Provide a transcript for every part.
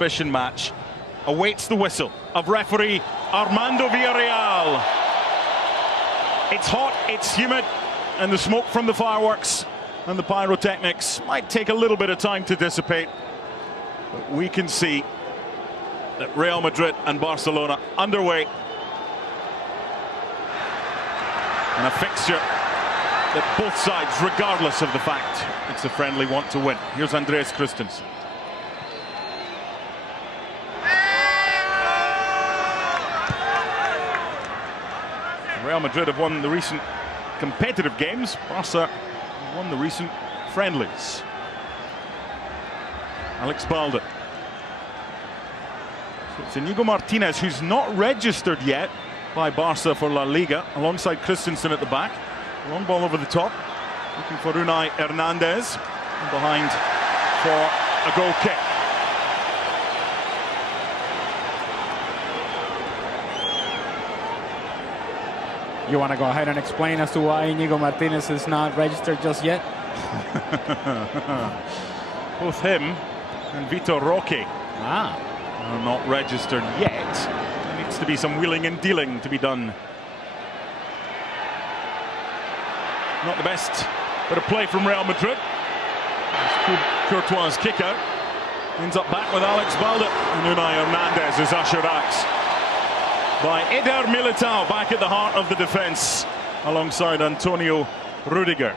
exhibition match awaits the whistle of referee Armando Villarreal. It's hot, it's humid, and the smoke from the fireworks and the pyrotechnics might take a little bit of time to dissipate. But we can see that Real Madrid and Barcelona underway. And a fixture that both sides, regardless of the fact it's a friendly, want to win. Here's Andreas Christensen. Real Madrid have won the recent competitive games. Barca won the recent friendlies. Alex Balde. So it's Inigo Martinez, who's not registered yet by Barca for La Liga, alongside Christensen at the back. Long ball over the top, looking for Unai Hernandez, and behind for a goal kick. You want to go ahead and explain as to why Inigo Martinez is not registered just yet? Both him and Vitor Roque are not registered yet. There needs to be some wheeling and dealing to be done. Not the best bit of play from Real Madrid. Courtois' kick out ends up back with Alex Balde, and Unai Hernandez is ushered out by Eder Militao, back at the heart of the defense alongside Antonio Rudiger.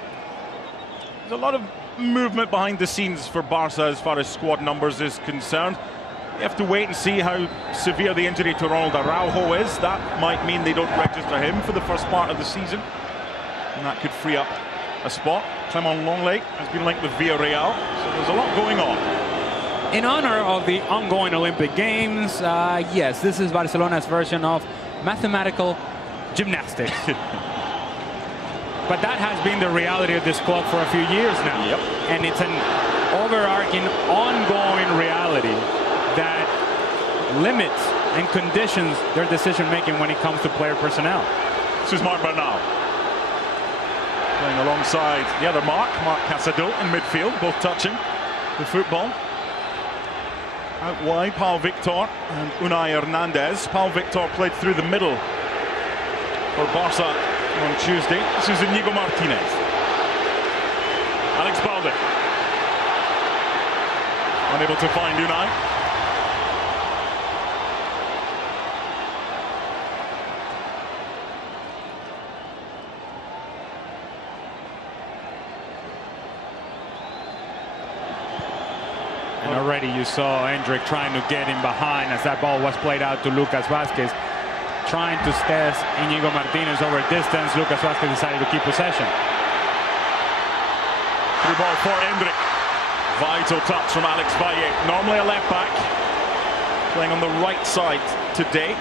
There's a lot of movement behind the scenes for Barca as far as squad numbers is concerned. You have to wait and see how severe the injury to Ronald Araujo is. That might mean they don't register him for the first part of the season, and that could free up a spot. Clement Longley has been linked with Villarreal, so there's a lot going on. In honor of the ongoing Olympic Games, yes, this is Barcelona's version of mathematical gymnastics. But that has been the reality of this club for a few years now. Yep. And it's an overarching, ongoing reality that limits and conditions their decision-making when it comes to player personnel. This is Marc Bernal playing alongside the other Marc Casado in midfield, both touching the football. Out wide, Pau Victor and Unai Hernandez. Pau Victor played through the middle for Barca on Tuesday. This is Inigo Martinez. Alex Balde. Unable to find Unai. And already you saw Endrick trying to get in behind as that ball was played out to Lucas Vázquez, trying to test Inigo Martinez over distance. Lucas Vázquez decided to keep possession. Through ball for Endrick. Vital touch from Alex Valle. Normally a left back, playing on the right side today.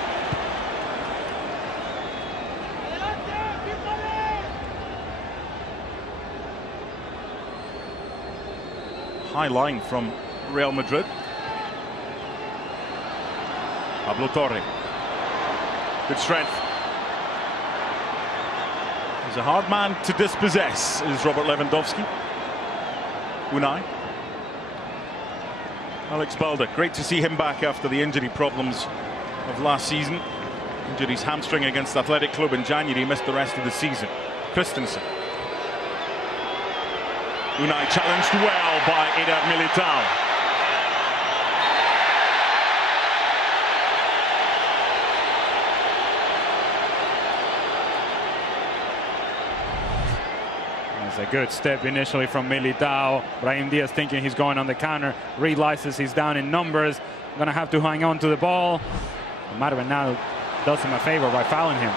High line from Real Madrid. Pablo Torre. Good strength. He's a hard man to dispossess, is Robert Lewandowski. Unai. Alex Balde. Great to see him back after the injury problems of last season. Injured his hamstring against Athletic Club in January. He missed the rest of the season. Christensen. Unai challenged well by Eder Militao. It's a good step initially from Militao. Brahim Diaz thinking he's going on the counter, realizes he's down in numbers, gonna have to hang on to the ball. Madrid now does him a favor by fouling him.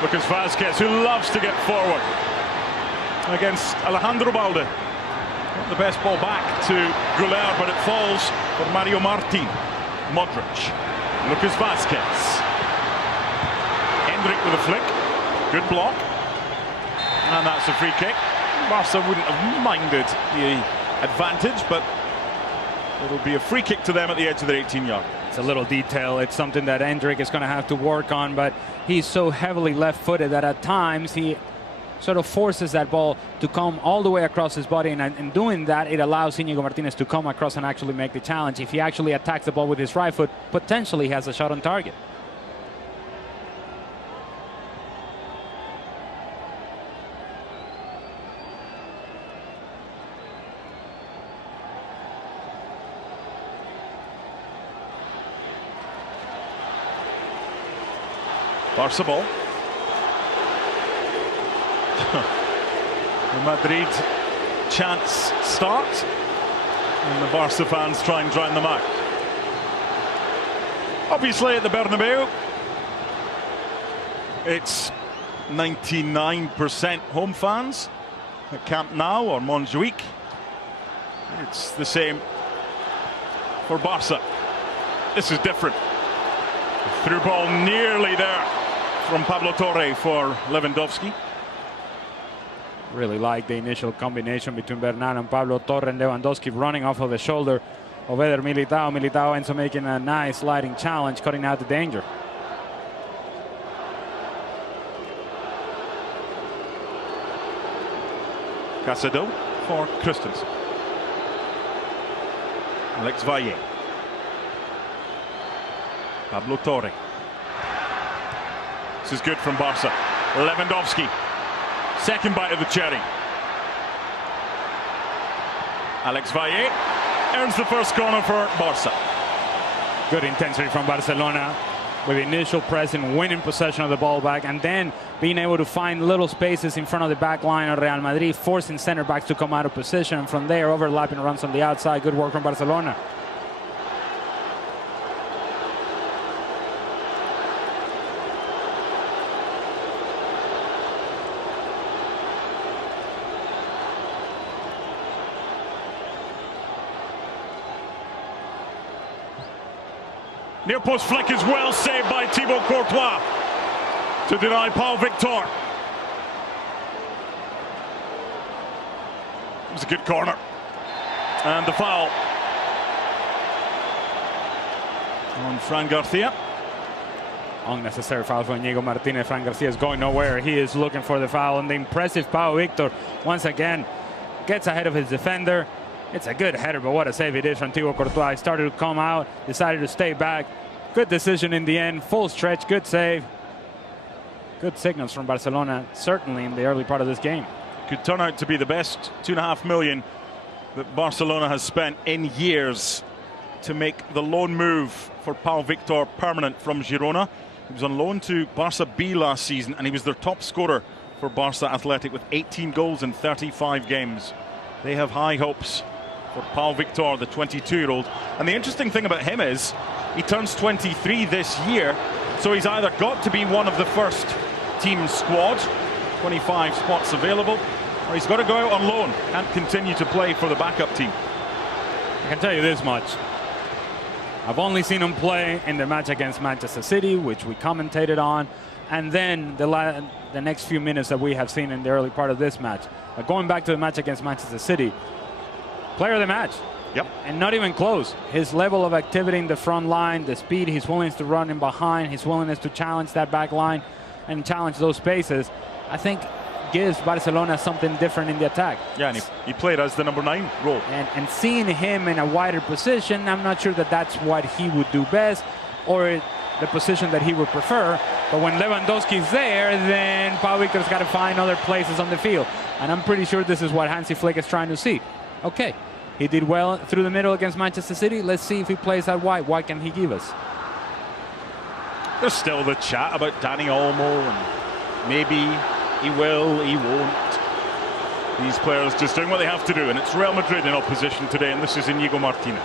Lucas Vázquez, who loves to get forward against Alejandro Balde. Not the best ball back to Güler, but it falls for Mario Martin. Modric. Lucas Vázquez. Endrick with a flick. Good block. And that's a free kick. Barca wouldn't have minded the advantage, but it'll be a free kick to them at the edge of their 18-yard. It's a little detail. It's something that Endrick is going to have to work on, but he's so heavily left-footed that at times he sort of forces that ball to come all the way across his body, and in doing that, it allows Íñigo Martínez to come across and actually make the challenge. If he actually attacks the ball with his right foot, potentially he has a shot on target. Barca ball. The Madrid chance starts, and the Barca fans try and drown them out. Obviously at the Bernabeu, it's 99% home fans. At Camp Nou or Montjuic, it's the same for Barca. This is different. Through ball nearly there from Pablo Torre for Lewandowski. Really like the initial combination between Bernal and Pablo Torre, and Lewandowski running off of the shoulder of Eder Militao. Militao ends up making a nice sliding challenge, cutting out the danger. Casado for Christensen. Alex Valle. Pablo Torre. This is good from Barca. Lewandowski. Second bite of the cherry. Alex Valle earns the first corner for Barca. Good intensity from Barcelona, with initial pressing, winning possession of the ball back, and then being able to find little spaces in front of the back line of Real Madrid, forcing center backs to come out of position, and from there overlapping runs on the outside. Good work from Barcelona. Near post flick is well saved by Thibaut Courtois to deny Pau Victor. It was a good corner. And the foul on Fran Garcia. Unnecessary foul for Íñigo Martínez. Fran Garcia is going nowhere. He is looking for the foul, and the impressive Pau Victor once again gets ahead of his defender. It's a good header, but what a save it is from Thibaut Courtois. He started to come out, decided to stay back. Good decision in the end, full stretch, good save. Good signals from Barcelona, certainly in the early part of this game. Could turn out to be the best $2.5 million that Barcelona has spent in years to make the loan move for Pau Victor permanent from Girona. He was on loan to Barca B last season, and he was their top scorer for Barca Athletic with 18 goals in 35 games. They have high hopes for Pau Victor, the 22-year-old. And the interesting thing about him is he turns 23 this year, so he's either got to be one of the first team squad, 25 spots available, or he's got to go out on loan and continue to play for the backup team. I can tell you this much. I've only seen him play in the match against Manchester City, which we commentated on, and then the next few minutes that we have seen in the early part of this match. But going back to the match against Manchester City, player of the match. Yep. And not even close. His level of activity in the front line, the speed, his willingness to run in behind, his willingness to challenge that back line and challenge those spaces, I think gives Barcelona something different in the attack. Yeah, and he played as the number 9 role. And seeing him in a wider position, I'm not sure that that's what he would do best or the position that he would prefer. But when Lewandowski's there, then Pau Victor's got to find other places on the field. And I'm pretty sure this is what Hansi Flick is trying to see. Okay, he did well through the middle against Manchester City. Let's see if he plays out wide. What can he give us? There's still the chat about Dani Olmo, and maybe he will, he won't. These players just doing what they have to do, and it's Real Madrid in opposition today, and this is Íñigo Martínez.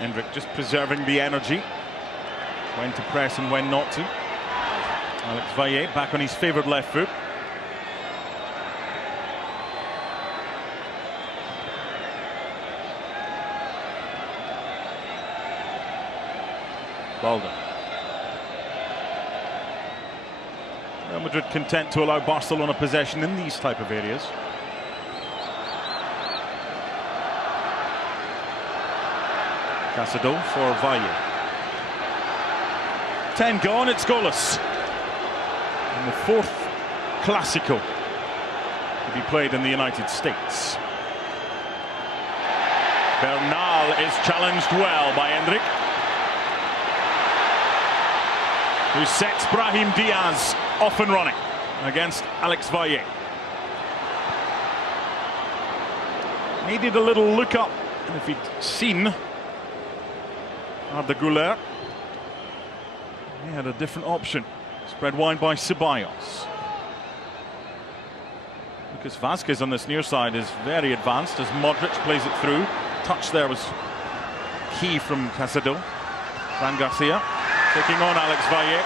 Endrick just preserving the energy, when to press and when not to. Alex Valle back on his favoured left foot. Balda. Real Madrid content to allow Barcelona possession in these type of areas. Casado for Valle. 10 gone, it's goalless. And the fourth Clásico to be played in the United States. Bernal is challenged well by Endrick, who sets Brahim Diaz off and running against Alex Valle. Needed a little look up, and if he'd seen Arda Güler, he had a different option. Spread wide by Ceballos. Lucas Vázquez on this near side is very advanced as Modric plays it through. Touch there was key from Casado. Fran Garcia taking on Alex Valle,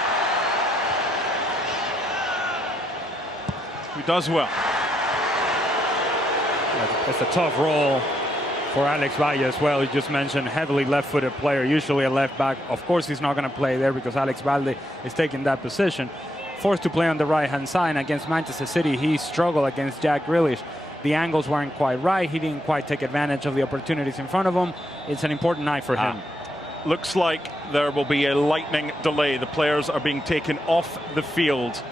who does well. It's a tough role for Alex Valle as well. You just mentioned heavily left-footed player, usually a left back. Of course he's not going to play there because Alex Valle is taking that position. Forced to play on the right-hand side, and against Manchester City he struggled against Jack Grealish. The angles weren't quite right. He didn't quite take advantage of the opportunities in front of him. It's an important night for him. Looks like there will be a lightning delay. The players are being taken off the field.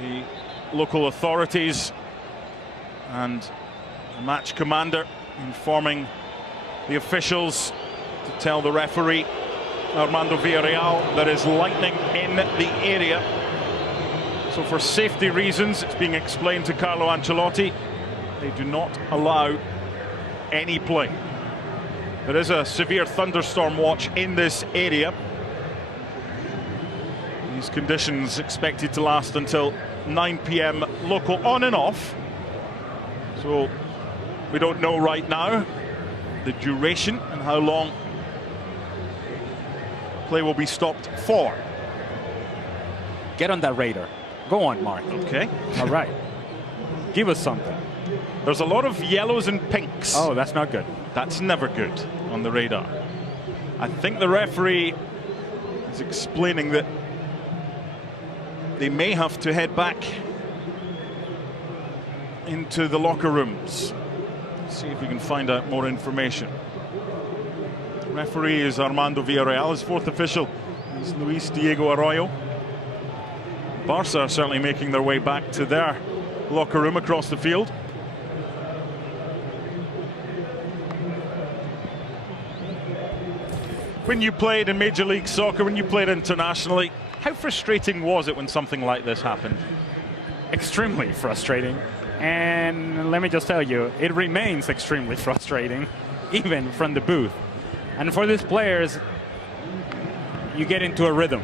The local authorities and the match commander informing the officials to tell the referee Armando Villarreal there is lightning in the area. So for safety reasons, it's being explained to Carlo Ancelotti, they do not allow any play. There is a severe thunderstorm watch in this area. These conditions expected to last until 9 p.m. local, on and off. So we don't know right now the duration and how long play will be stopped for. Get on that radar. Go on, Mark. Okay. All right. Give us something. There's a lot of yellows and pinks. Oh, that's not good. That's never good on the radar. I think the referee is explaining that they may have to head back into the locker rooms. See if we can find out more information. Referee is Armando Villarreal. His fourth official is Luis Diego Arroyo. Barca are certainly making their way back to their locker room across the field. When you played in Major League Soccer, when you played internationally, how frustrating was it when something like this happened? Extremely frustrating. And let me just tell you, it remains extremely frustrating, even from the booth. And for these players, you get into a rhythm.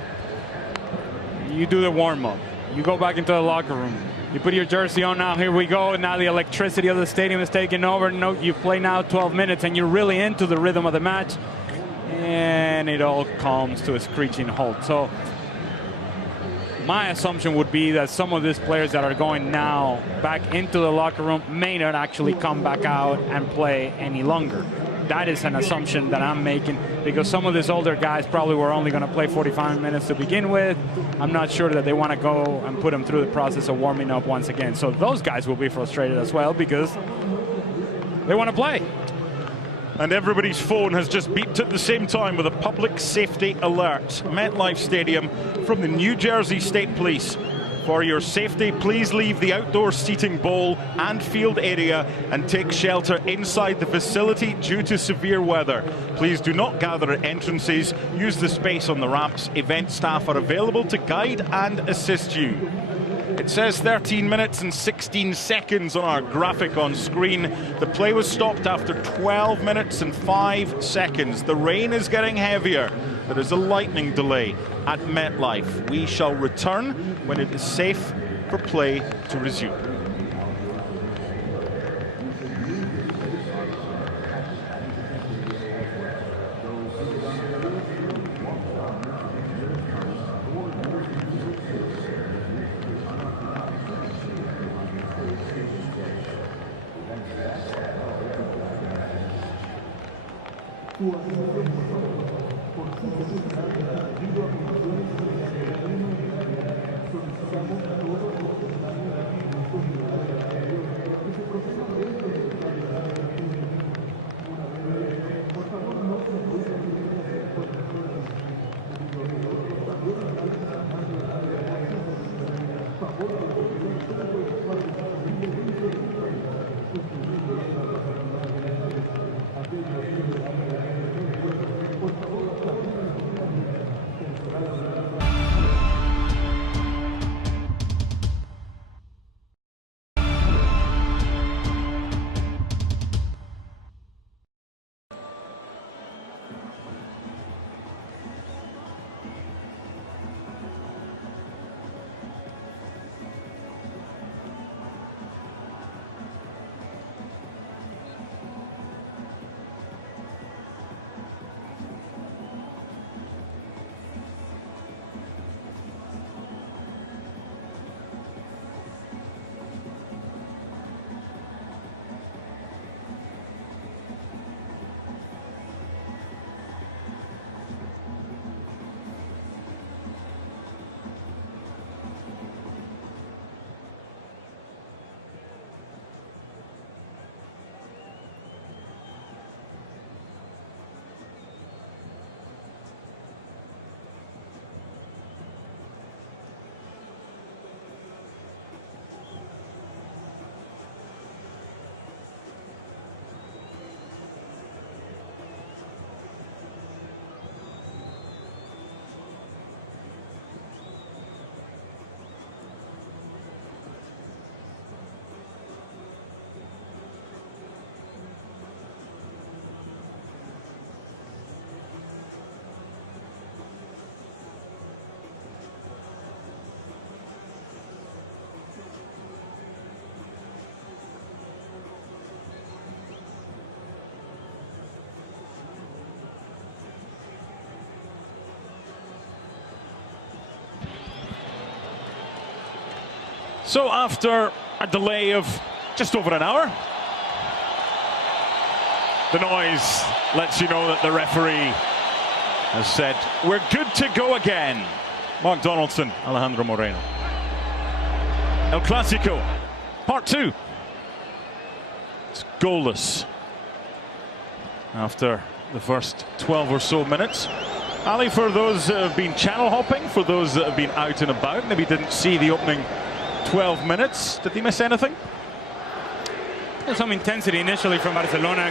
You do the warm-up. You go back into the locker room. You put your jersey on now, here we go. Now the electricity of the stadium is taking over. No, you play now 12 minutes and you're really into the rhythm of the match. And it all comes to a screeching halt. So my assumption would be that some of these players that are going now back into the locker room may not actually come back out and play any longer. That is an assumption that I'm making because some of these older guys probably were only going to play 45 minutes to begin with. I'm not sure that they want to go and put them through the process of warming up once again. So those guys will be frustrated as well because they want to play. And everybody's phone has just beeped at the same time with a public safety alert. MetLife Stadium from the New Jersey State Police. For your safety, please leave the outdoor seating bowl and field area and take shelter inside the facility due to severe weather. Please do not gather at entrances. Use the space on the ramps. Event staff are available to guide and assist you. It says 13 minutes and 16 seconds on our graphic on screen. The play was stopped after 12 minutes and 5 seconds. The rain is getting heavier. There is a lightning delay at MetLife. We shall return when it is safe for play to resume. So after a delay of just over an hour, the noise lets you know that the referee has said we're good to go again. Mark Donaldson, Alejandro Moreno. El Clásico, part 2. It's goalless after the first 12 or so minutes. Ali, for those that have been channel hopping, for those that have been out and about, maybe didn't see the opening 12 minutes, did they miss anything? There's some intensity initially from Barcelona.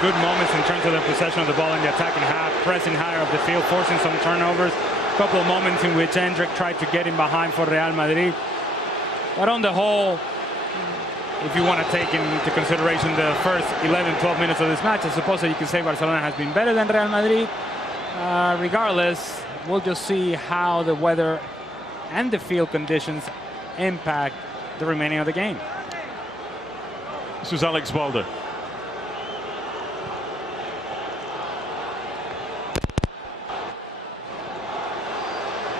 Good moments in terms of the possession of the ball in the attacking half, pressing higher up the field, forcing some turnovers. A couple of moments in which Endrick tried to get in behind for Real Madrid. But on the whole, if you want to take into consideration the first 11, 12 minutes of this match, I suppose that you can say Barcelona has been better than Real Madrid. Regardless, we'll just see how the weather and the field conditions impact the remaining of the game. This was Alex Balde.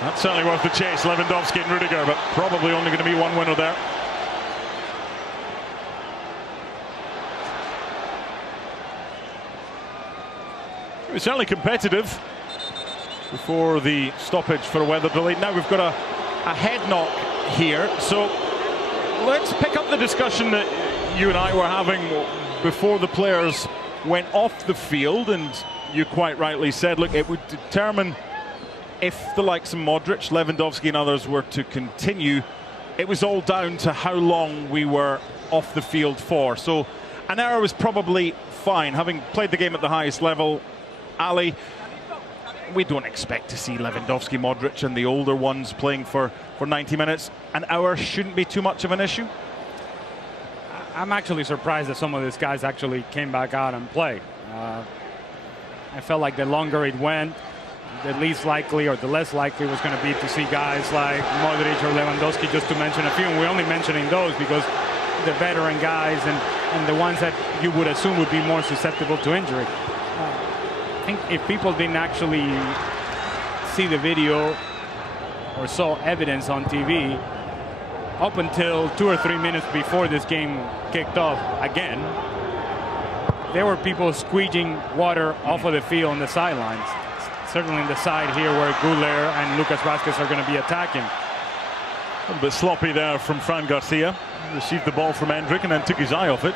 That's certainly worth the chase, Lewandowski and Rudiger, but probably only going to be one winner there. It was certainly competitive before the stoppage for a weather delay. Now we've got a head knock here, so let's pick up the discussion that you and I were having before the players went off the field, and you quite rightly said, look, it would determine if the likes of Modric, Lewandowski and others were to continue. It was all down to how long we were off the field for. So an hour was probably fine. Having played the game at the highest level, Ali, we don't expect to see Lewandowski, Modric and the older ones playing for 90 minutes. An hour shouldn't be too much of an issue. I'm actually surprised that some of these guys actually came back out and played. I felt like the longer it went, the least likely or the less likely was going to be to see guys like Modric or Lewandowski, just to mention a few. And we're only mentioning those because the veteran guys and the ones that you would assume would be more susceptible to injury. I think if people didn't actually see the video or saw evidence on TV, up until 2 or 3 minutes before this game kicked off again, there were people squeegeeing water off of the field on the sidelines. Certainly in the side here where Güler and Lucas Vázquez are going to be attacking. A little bit sloppy there from Fran Garcia. Received the ball from Hendrick and then took his eye off it.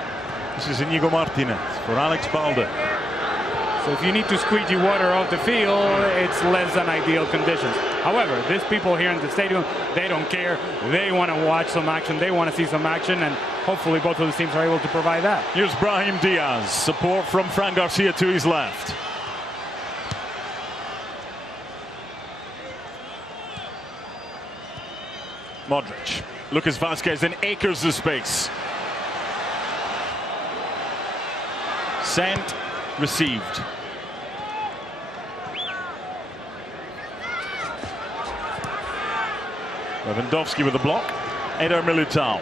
This is Inigo Martinez for Alex Balde. So if you need to squeegee water off the field, it's less than ideal conditions. However, these people here in the stadium, they don't care. They want to watch some action. They want to see some action, and hopefully both of the teams are able to provide that. Here's Brahim Diaz. Support from Fran Garcia to his left. Modric. Lucas Vazquez in acres of space. Sent, received. Lewandowski with the block. Eder Militao.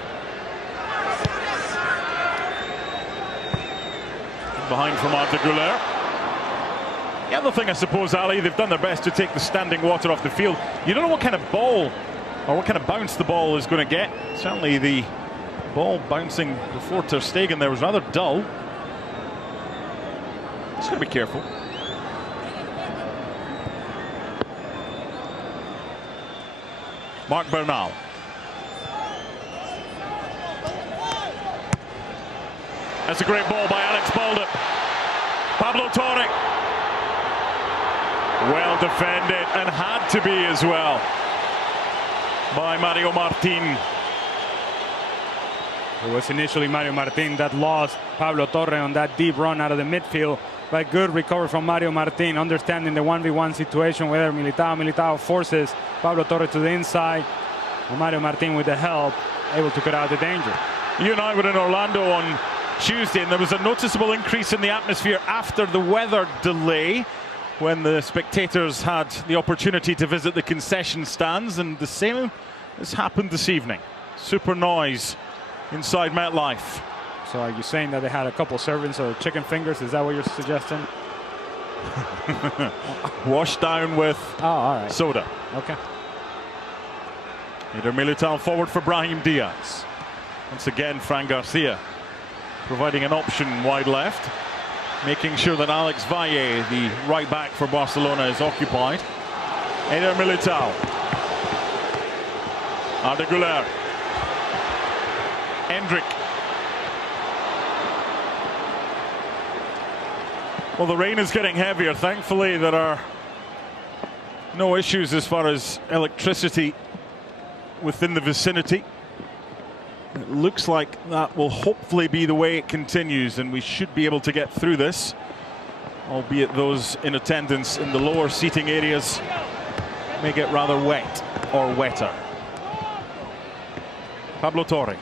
Behind from Arda Güler. The other thing, I suppose, Ali, they've done their best to take the standing water off the field. You don't know what kind of ball or what kind of bounce the ball is going to get. Certainly the ball bouncing before Ter Stegen there was rather dull. Just got to be careful. Marc Bernal. That's a great ball by Alex Balde. Pablo Torre. Well defended, and had to be as well, by Mario Martin. It was initially Mario Martin that lost Pablo Torre on that deep run out of the midfield. But good recovery from Mario Martin, understanding the 1v1 situation where Militao forces Pablo Torre to the inside. And Mario Martin, with the help, able to cut out the danger. You and I were in Orlando on Tuesday, and there was a noticeable increase in the atmosphere after the weather delay, when the spectators had the opportunity to visit the concession stands, and the same has happened this evening. Super noise inside MetLife. So are you saying that they had a couple servings of chicken fingers? Is that what you're suggesting? Washed down with all right. soda. Okay. Eder Militao forward for Brahim Diaz. Once again, Fran Garcia providing an option wide left, making sure that Alex Valle, the right back for Barcelona, is occupied. Eder Militao. Arda Güler. Hendrick. Well, the rain is getting heavier. Thankfully, there are no issues as far as electricity within the vicinity. It looks like that will hopefully be the way it continues, and we should be able to get through this, albeit those in attendance in the lower seating areas may get rather wet or wetter. Pablo Torre.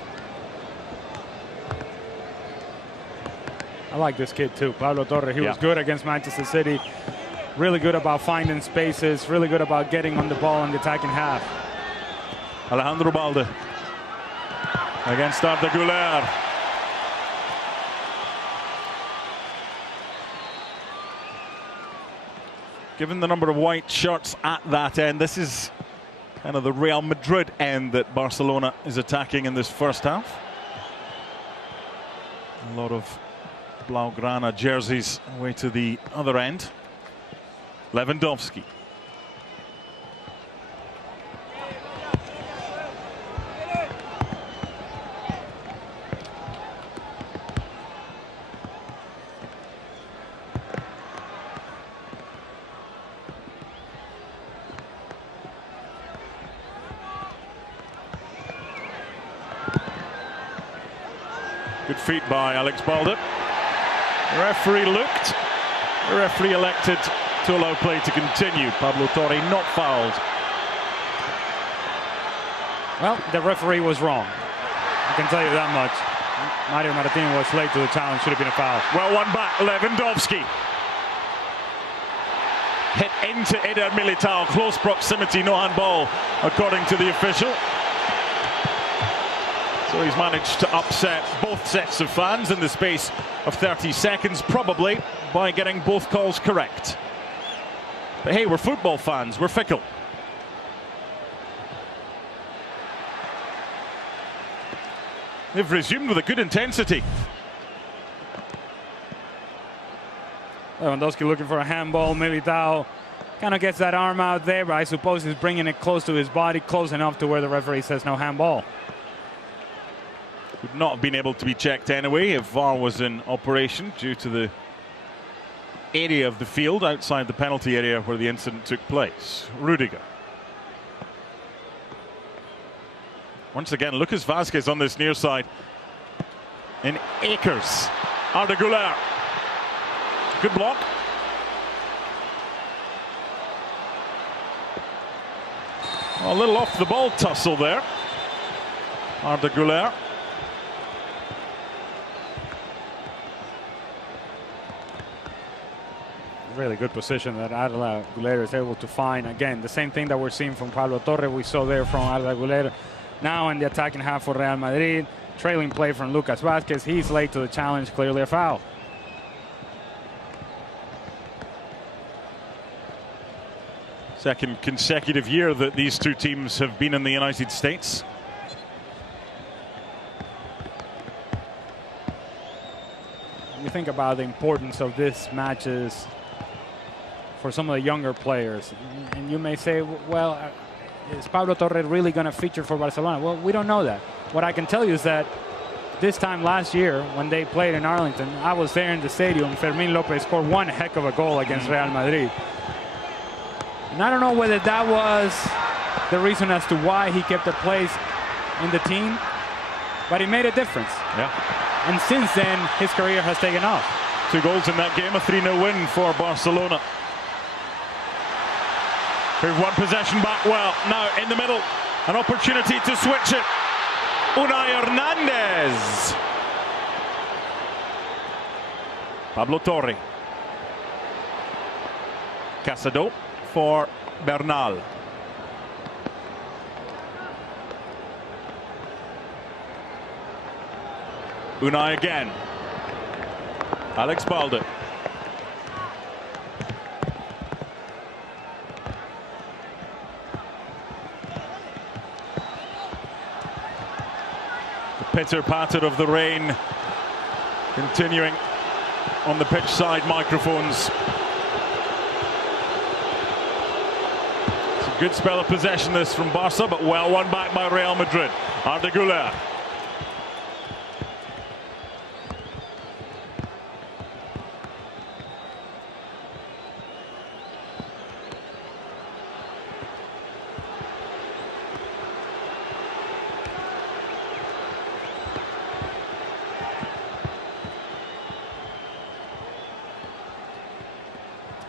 I like this kid too, Pablo Torre. He was good against Manchester City. Really good about finding spaces. Really good about getting on the ball in the attacking half. Alejandro Balde against Arda Güler. Given the number of white shirts at that end, this is kind of the Real Madrid end that Barcelona is attacking in this first half. A lot of Blaugrana jerseys away to the other end. Lewandowski. Good feet by Alex Balde. The referee looked. The referee elected to allow play to continue. Pablo Torre not fouled. Well, the referee was wrong. I can tell you that much. Mario Martin was late to the challenge. Should have been a foul. Well, one back. Lewandowski. Hit into Eder Militao. Close proximity. No handball, according to the official. So he's managed to upset both sets of fans in the space of 30 seconds, probably by getting both calls correct. But hey, we're football fans, we're fickle. They've resumed with a good intensity. Lewandowski looking for a handball. Militao Kind of gets that arm out there, but I suppose he's bringing it close to his body, close enough to where the referee says no handball. Would not have been able to be checked anyway if VAR was in operation due to the area of the field outside the penalty area where the incident took place. Rudiger. Once again, Lucas Vazquez on this near side. In acres. Arda Güler. Good block. A little off the ball tussle there. Arda Güler. Really good position that Arda Güler is able to find. Again, the same thing that we're seeing from Pablo Torre, we saw there from Arda Güler. Now in the attacking half for Real Madrid. Trailing play from Lucas Vazquez. He's late to the challenge, clearly a foul. Second consecutive year that these two teams have been in the United States. You think about the importance of this matches for some of the younger players, and you may say, well, is Pablo Torre really going to feature for Barcelona? Well, we don't know that. What I can tell you is that this time last year, when they played in Arlington, I was there in the stadium. Fermín López scored one heck of a goal against Real Madrid. And I don't know whether that was the reason as to why he kept a place in the team, but he made a difference. Yeah. And since then, his career has taken off. 2 goals in that game, a 3-0 win for Barcelona. Who've won possession back well. Now in the middle, an opportunity to switch it. Unai Hernandez. Pablo Torre. Casado for Bernal. Unai again. Alex Balde. The pitter-patter of the rain continuing on the pitch side microphones. It's a good spell of possession this from Barca, but well won back by Real Madrid. Arda Güler.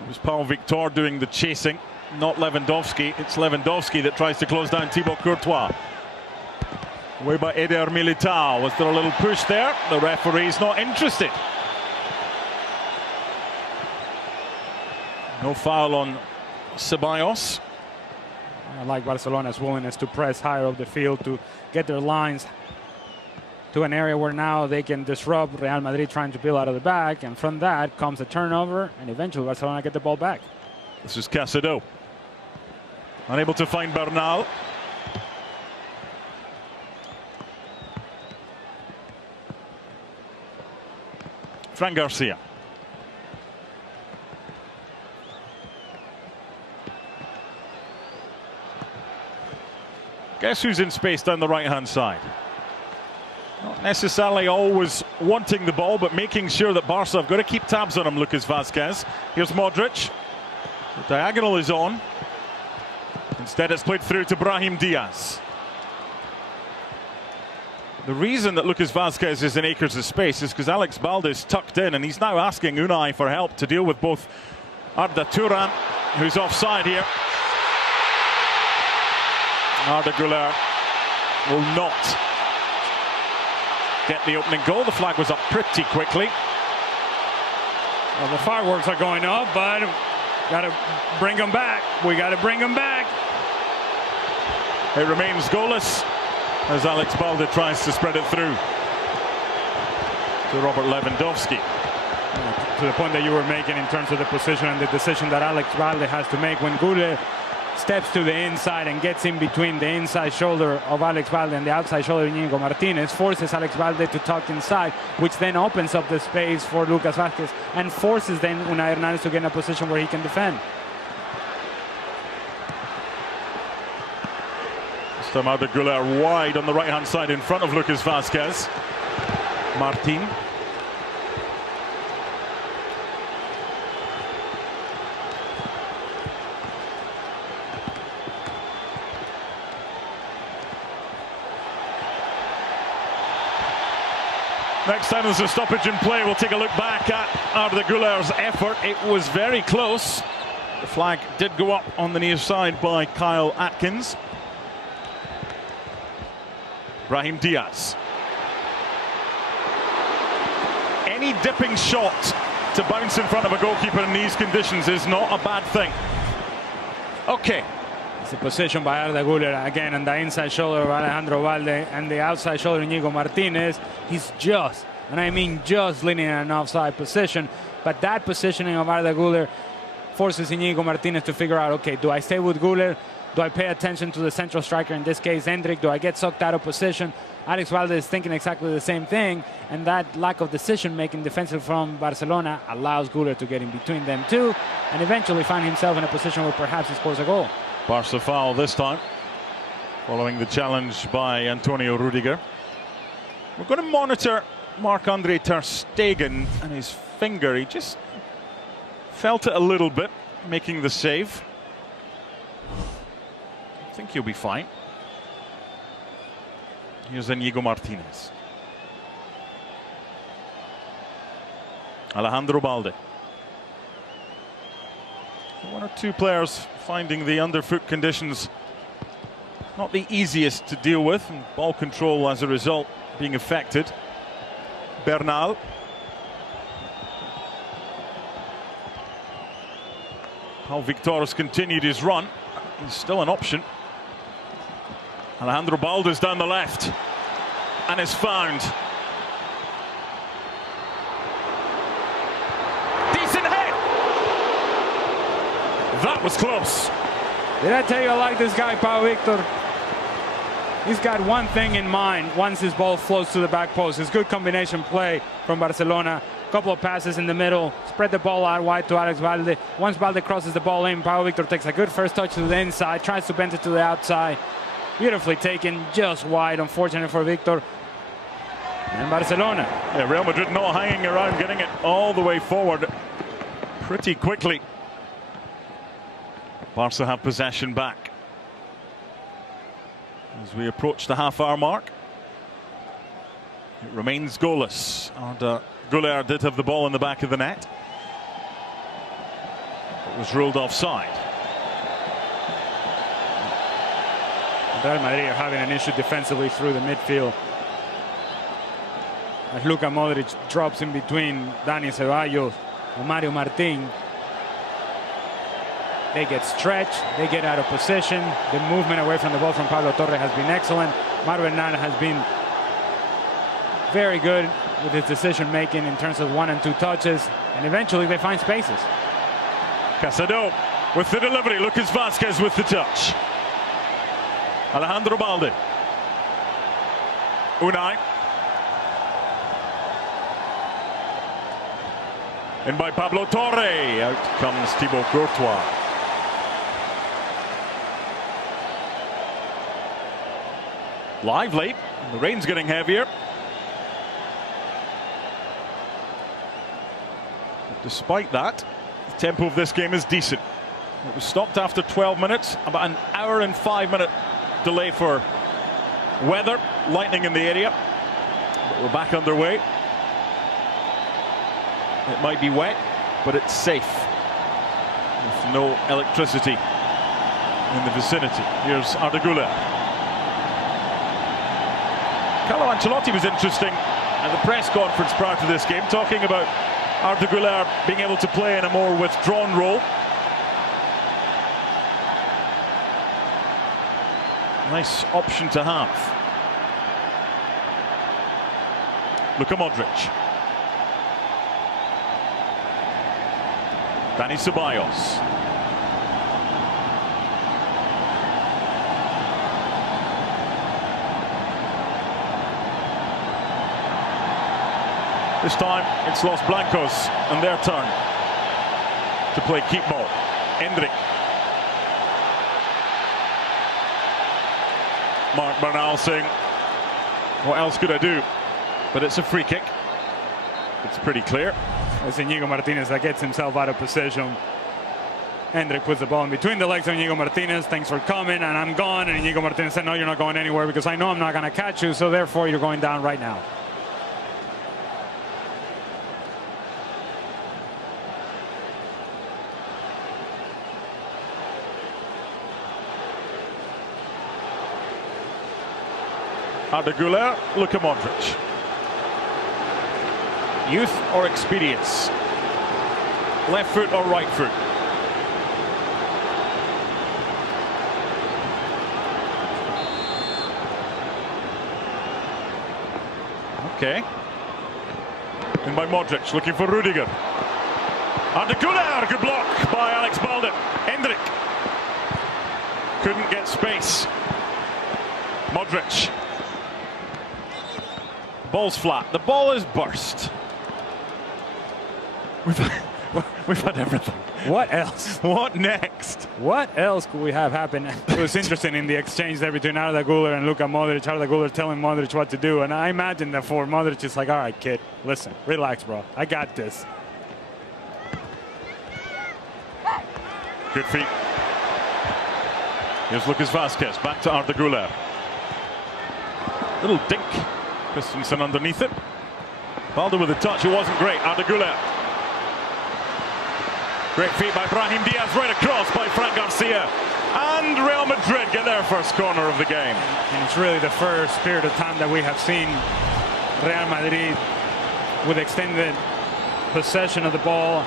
It was Paul Victor doing the chasing, not Lewandowski. It's Lewandowski that tries to close down Thibaut Courtois. Away by Eder Militao. Was there a little push there? The referee's not interested. No foul on Ceballos. I like Barcelona's willingness to press higher up the field to get their lines to an area where now they can disrupt Real Madrid trying to build out of the back, and from that comes a turnover, and eventually Barcelona get the ball back. This is Casado. Unable to find Bernal. Fran Garcia. Guess who's in space down the right-hand side? Not necessarily always wanting the ball, but making sure that Barca have got to keep tabs on him, Lucas Vazquez. Here's Modric. The diagonal is on. Instead, it's played through to Brahim Diaz. The reason that Lucas Vazquez is in acres of space is because Alex Balde is tucked in, and he's now asking Unai for help to deal with both Arda Turan, who's offside here. Arda Güler will not get the opening goal. The flag was up pretty quickly. Well, the fireworks are going up, but got to bring them back. We got to bring them back. It remains goalless as Alex Balde tries to spread it through to Robert Lewandowski. To the point that you were making in terms of the position and the decision that Alex Balde has to make when Güler steps to the inside and gets in between the inside shoulder of Alex Balde and the outside shoulder of Íñigo Martínez, forces Alex Balde to tuck inside, which then opens up the space for Lucas Vazquez and forces then Unai Hernandez to get in a position where he can defend. time Arda Güler wide on the right-hand side in front of Lucas Vazquez. Martin. Next time there's a stoppage in play, we'll take a look back at Arda Güler's effort. It was very close. The flag did go up on the near side by Kyle Atkins. Brahim Diaz. Any dipping shot to bounce in front of a goalkeeper in these conditions is not a bad thing. Okay. It's a position by Arda Güler again on the inside shoulder of Alejandro Balde and the outside shoulder of Íñigo Martínez. He's just, and I mean just, leaning in an offside position. But that positioning of Arda Güler forces Íñigo Martínez to figure out, okay, do I stay with Güler? Do I pay attention to the central striker, in this case, Endrick? Do I get sucked out of position? Alex Balde is thinking exactly the same thing, and that lack of decision-making defensive from Barcelona allows Güler to get in between them too, and eventually find himself in a position where perhaps he scores a goal. Barca foul this time, following the challenge by Antonio Rudiger. We're going to monitor Marc-Andre ter Stegen and his finger. He just felt it a little bit, making the save. I think he'll be fine. Here's Íñigo Martínez. Alejandro Balde. One or two players finding the underfoot conditions not the easiest to deal with, and ball control as a result being affected. Bernal. Pau Victor has continued his run. He's still an option. Alejandro Balde's down the left and is found. Decent hit. That was close. Did I tell you I like this guy, Pau Victor? He's got one thing in mind once his ball floats to the back post. It's good combination play from Barcelona. A couple of passes in the middle, spread the ball out wide to Alex Balde. Once Balde crosses the ball in, Pau Victor takes a good first touch to the inside, tries to bend it to the outside. Beautifully taken, just wide, unfortunate for Victor. And Barcelona. Yeah, Real Madrid not hanging around, getting it all the way forward pretty quickly. Barca have possession back as we approach the half-hour mark. It remains goalless. Arda Güler did have the ball in the back of the net. It was ruled offside. Real Madrid are having an issue defensively through the midfield. As Luka Modric drops in between Dani Ceballos and Mario Martin. They get stretched, they get out of position. The movement away from the ball from Pablo Torre has been excellent. Mario Bernal has been very good with his decision making in terms of 1 and 2 touches, and eventually they find spaces. Casado with the delivery, Lucas Vazquez with the touch. Alejandro Balde. Unai. In by Pablo Torre. Out comes Thibaut Courtois. Lively. The rain's getting heavier. But despite that, the tempo of this game is decent. It was stopped after 12 minutes. About an hour and 5-minute delay for weather, lightning in the area, but we're back underway. It might be wet, but it's safe with no electricity in the vicinity. Here's Arda Güler. Carlo Ancelotti was interesting at the press conference prior to this game, talking about Arda Güler being able to play in a more withdrawn role. Nice option to have. Luka Modric. Dani Ceballos. This time it's Los Blancos and their turn to play keep ball. Endrick. Mark Bernal saying, what else could I do? But it's a free kick. It's pretty clear. It's Íñigo Martinez that gets himself out of position. Hendrik puts the ball in between the legs of Íñigo Martinez. Thanks for coming, and I'm gone. And Íñigo Martinez said, no, you're not going anywhere because I know I'm not going to catch you, so therefore you're going down right now. Arda Güler, Luka Modric. Youth or experience? Left foot or right foot? Okay. In by Modric, looking for Rudiger. Arda Güler, good block by Alex Balde. Hendrik couldn't get space. Modric. Ball's flat. The ball is burst. We've had everything. What else? What next? What else could we have happen? It was interesting in the exchange there between Arda Güler and Luka Modric. Arda Güler telling Modric what to do. And I imagine that for Modric, it's like, all right, kid, listen, relax, bro. I got this. Good feet. Here's Lucas Vazquez. Back to Arda Güler. Little dink. Christensen underneath it. Balde with a touch. It wasn't great. Arda Güler. Great feet by Brahim Diaz. Right across by Fran Garcia. And Real Madrid get their first corner of the game. And it's really the first period of time that we have seen Real Madrid with extended possession of the ball,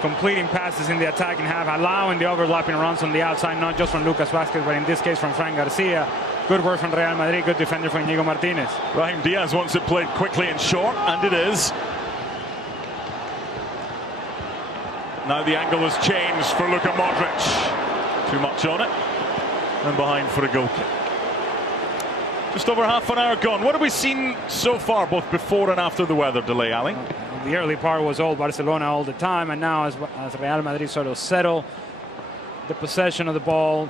completing passes in the attacking half, allowing the overlapping runs on the outside, not just from Lucas Vazquez, but in this case from Fran Garcia. Good work from Real Madrid, good defender from Íñigo Martinez. Brahim Diaz wants it played quickly and short, and it is. Now the angle has changed for Luka Modric. Too much on it. And behind for a goal kick. Just over half an hour gone. What have we seen so far, both before and after the weather delay, Ali? The early part was all Barcelona all the time, and now as Real Madrid sort of settle the possession of the ball,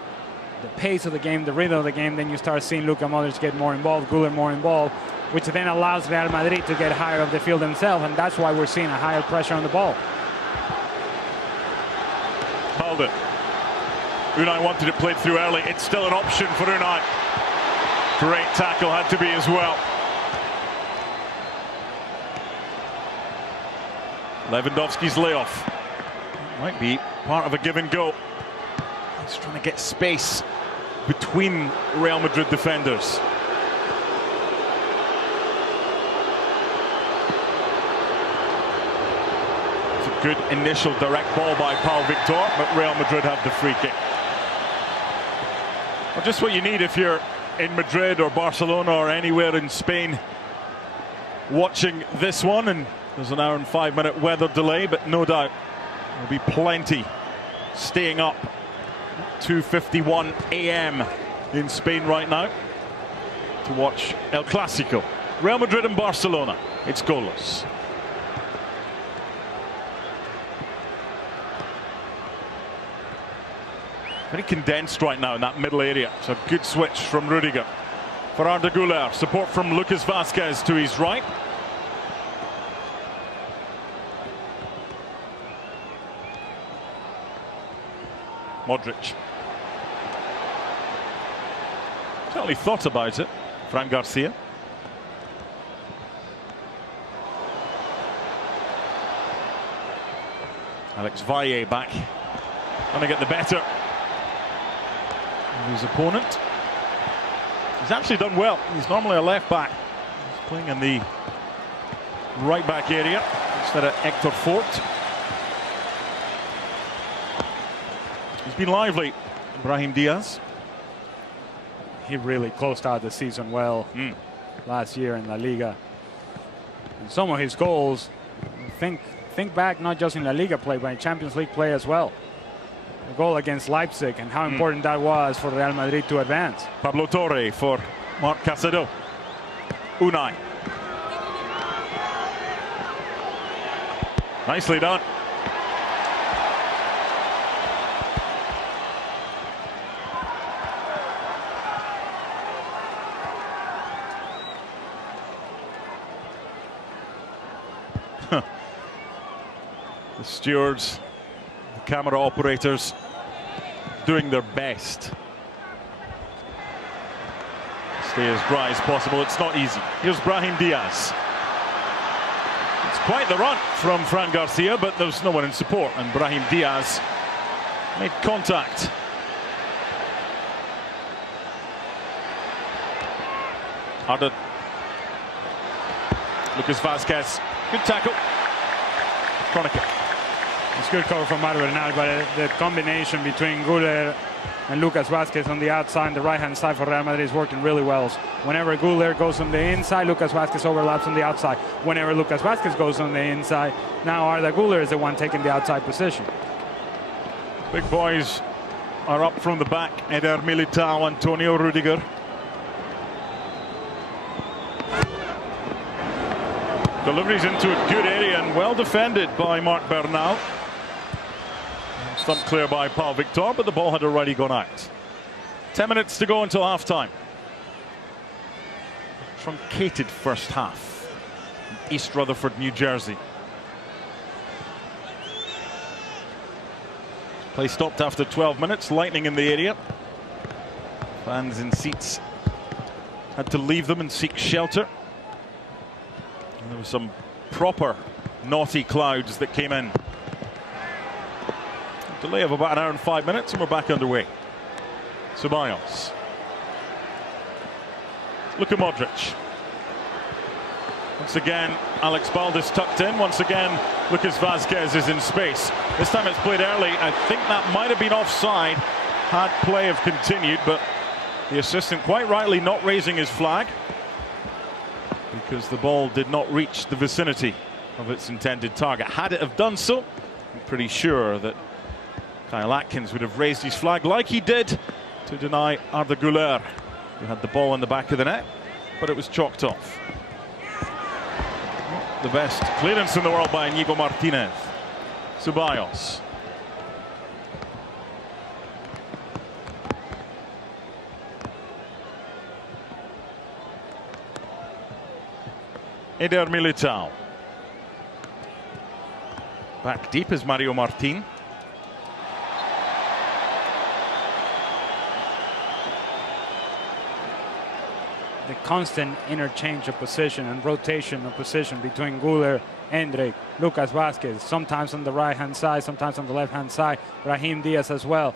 the pace of the game, the rhythm of the game, then you start seeing Luka Modric get more involved, Güler more involved, which then allows Real Madrid to get higher up the field themselves, and that's why we're seeing a higher pressure on the ball. Balde. Unai wanted it played through early. It's still an option for Unai. Great tackle had to be as well. Lewandowski's layoff. Might be part of a give and go. He's trying to get space between Real Madrid defenders. It's a good initial direct ball by Pau Victor, but Real Madrid have the free kick. Well, just what you need if you're in Madrid or Barcelona or anywhere in Spain watching this one. And there's an hour and 5-minute weather delay, but no doubt there'll be plenty staying up. 2:51 a.m. in Spain right now to watch El Clásico. Real Madrid and Barcelona. It's goalless. Very condensed right now in that middle area. So a good switch from Rudiger for Arda Güler. Support from Lucas Vazquez to his right. Modric. Certainly thought about it. Fran Garcia. Alex Valle back. Trying to get the better of his opponent. He's actually done well. He's normally a left back. He's playing in the right back area instead of Hector Fort. He's been lively, Brahim Diaz. He really closed out the season well last year in La Liga. And some of his goals, think back not just in La Liga play, but in Champions League play as well. The goal against Leipzig and how important that was for Real Madrid to advance. Pablo Torre for Marc Casado. Unai. Nicely done. The stewards, the camera operators doing their best. Stay as dry as possible. It's not easy. Here's Brahim Diaz. It's quite the run from Fran Garcia, but there's no one in support, and Brahim Diaz made contact. Arda. Lucas Vazquez. Good tackle. Kronika. It's good cover from Madrid now, but the combination between Güler and Lucas Vazquez on the outside, the right-hand side for Real Madrid is working really well. Whenever Güler goes on the inside, Lucas Vazquez overlaps on the outside. Whenever Lucas Vazquez goes on the inside, now Arda Güler is the one taking the outside position. Big boys are up from the back. Eder Militao, Antonio Rudiger. Deliveries into a good area and well defended by Marc Bernal. Stumped clear by Pau Victor, but the ball had already gone out. 10 minutes to go until half-time. Truncated first half. East Rutherford, New Jersey. Play stopped after 12 minutes. Lightning in the area. Fans in seats had to leave them and seek shelter. And there were some proper naughty clouds that came in. A delay of about an hour and 5 minutes, and we're back underway. Ceballos. Luka Modric. Once again, Alex Baldis tucked in. Once again, Lucas Vazquez is in space. This time it's played early. I think that might have been offside had play have continued, but the assistant quite rightly not raising his flag, because the ball did not reach the vicinity of its intended target. Had it have done so, I'm pretty sure that Kyle Atkins would have raised his flag like he did to deny Arda Güler, who had the ball in the back of the net, but it was chalked off. Not the best clearance in the world by Íñigo Martínez. Ceballos. Eder Militao. Back deep is Mario Martin. The constant interchange of position and rotation of position between Güler, Endrick, Lucas Vazquez, sometimes on the right-hand side, sometimes on the left-hand side, Brahim Diaz as well.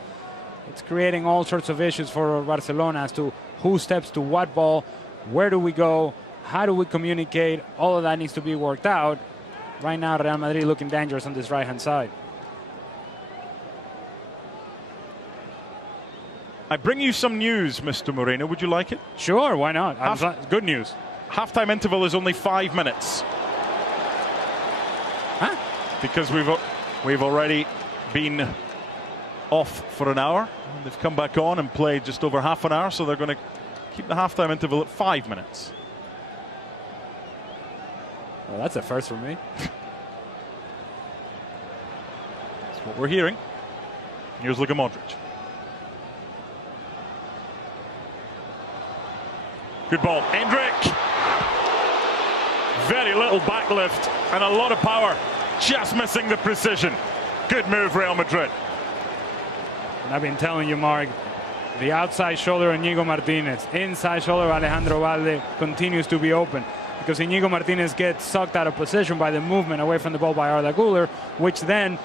It's creating all sorts of issues for Barcelona as to who steps to what ball, where do we go, how do we communicate. All of that needs to be worked out. Right now, Real Madrid looking dangerous on this right-hand side. I bring you some news, Mr. Moreno. Would you like it? Sure, why not? Good news. Half-time interval is only 5 minutes. Huh? Because we've already been off for an hour. They've come back on and played just over half an hour, so they're going to keep the half-time interval at 5 minutes. Well, that's a first for me. That's what we're hearing. Here's Luka Modric. Good ball. Endrick. Very little backlift and a lot of power. Just missing the precision. Good move, Real Madrid. And I've been telling you, Mark, the outside shoulder of Íñigo Martínez, inside shoulder of Alejandro Balde continues to be open, because Íñigo Martínez gets sucked out of position by the movement away from the ball by Arda Güler, which then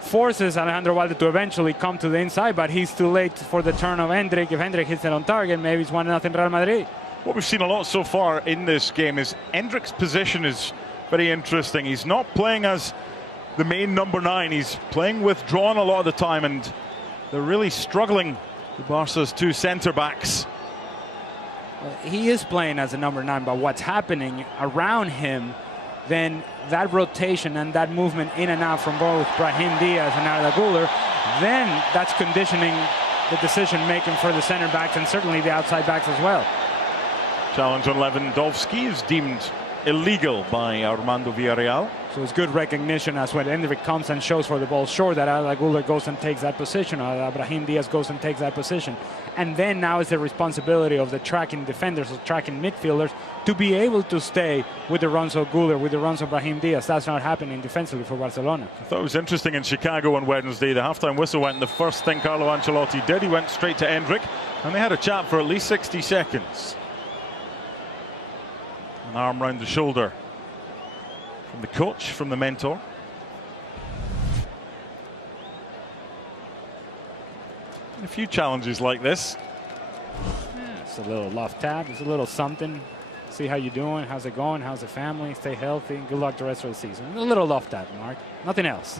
forces Alejandro Balde to eventually come to the inside, but he's too late for the turn of Endrick. If Endrick hits it on target, maybe it's 1-0 Real Madrid. What we've seen a lot so far in this game is Endrick's position is very interesting. He's not playing as the main number 9. He's playing withdrawn a lot of the time, and they're really struggling, the Barca's two centre-backs. Well, he is playing as a number 9, but what's happening around him, then that rotation and that movement in and out from both Brahim Diaz and Arda Güler, then that's conditioning the decision-making for the center-backs and certainly the outside backs as well. Challenge on Lewandowski is deemed illegal by Armando Villarreal. So it's good recognition as when Endrick comes and shows for the ball short that Arda Güler goes and takes that position, or Brahim Diaz goes and takes that position. And then now it's the responsibility of the tracking defenders, or tracking midfielders, to be able to stay with the runs of Güler, with the runs of Brahim Diaz. That's not happening defensively for Barcelona. I thought it was interesting in Chicago on Wednesday. The halftime whistle went, and the first thing Carlo Ancelotti did, he went straight to Endrick, and they had a chat for at least 60 seconds. An arm round the shoulder from the coach, from the mentor. A few challenges like this. Yeah, it's a little love tap. It's a little something. See how you're doing. How's it going? How's the family? Stay healthy. Good luck the rest of the season. A little love tap, Mark. Nothing else.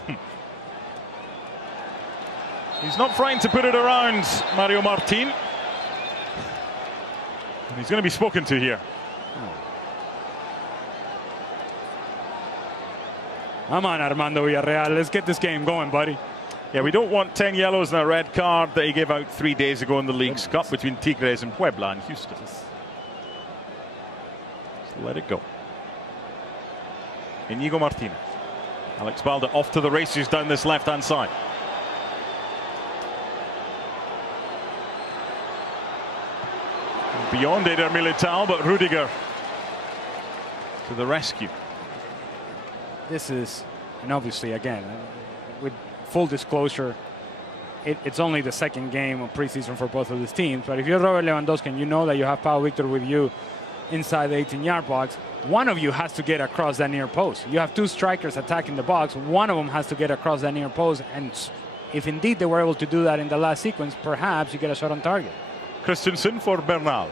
He's not frightened to put it around Mario Martin. And he's going to be spoken to here. Come on, Armando Villarreal. Let's get this game going, buddy. Yeah, we don't want 10 yellows and a red card that he gave out 3 days ago in the League's Cup between Tigres and Puebla and Houston. Just let it go. Inigo Martinez. Alex Balde off to the races down this left-hand side. Beyond Eder Militao, but Rudiger to the rescue. This is, and obviously, again, with full disclosure, it's only the second game of preseason for both of these teams. But if you're Robert Lewandowski and you know that you have Pau Victor with you inside the 18-yard box, one of you has to get across that near post. You have two strikers attacking the box. One of them has to get across that near post. And if indeed they were able to do that in the last sequence, perhaps you get a shot on target. Christensen for Bernal.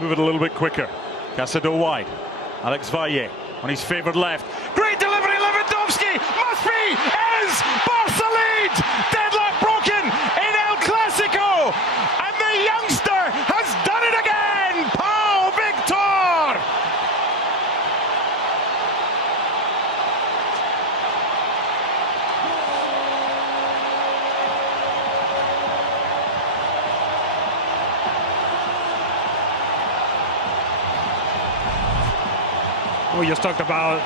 Move it a little bit quicker. Casado wide. Alex Valle on his favoured left. Great delivery. Lewandowski must be, is Barca lead. Deadlock broken in El Clasico, and the youngster has done it again. Pau Victor. We just talked about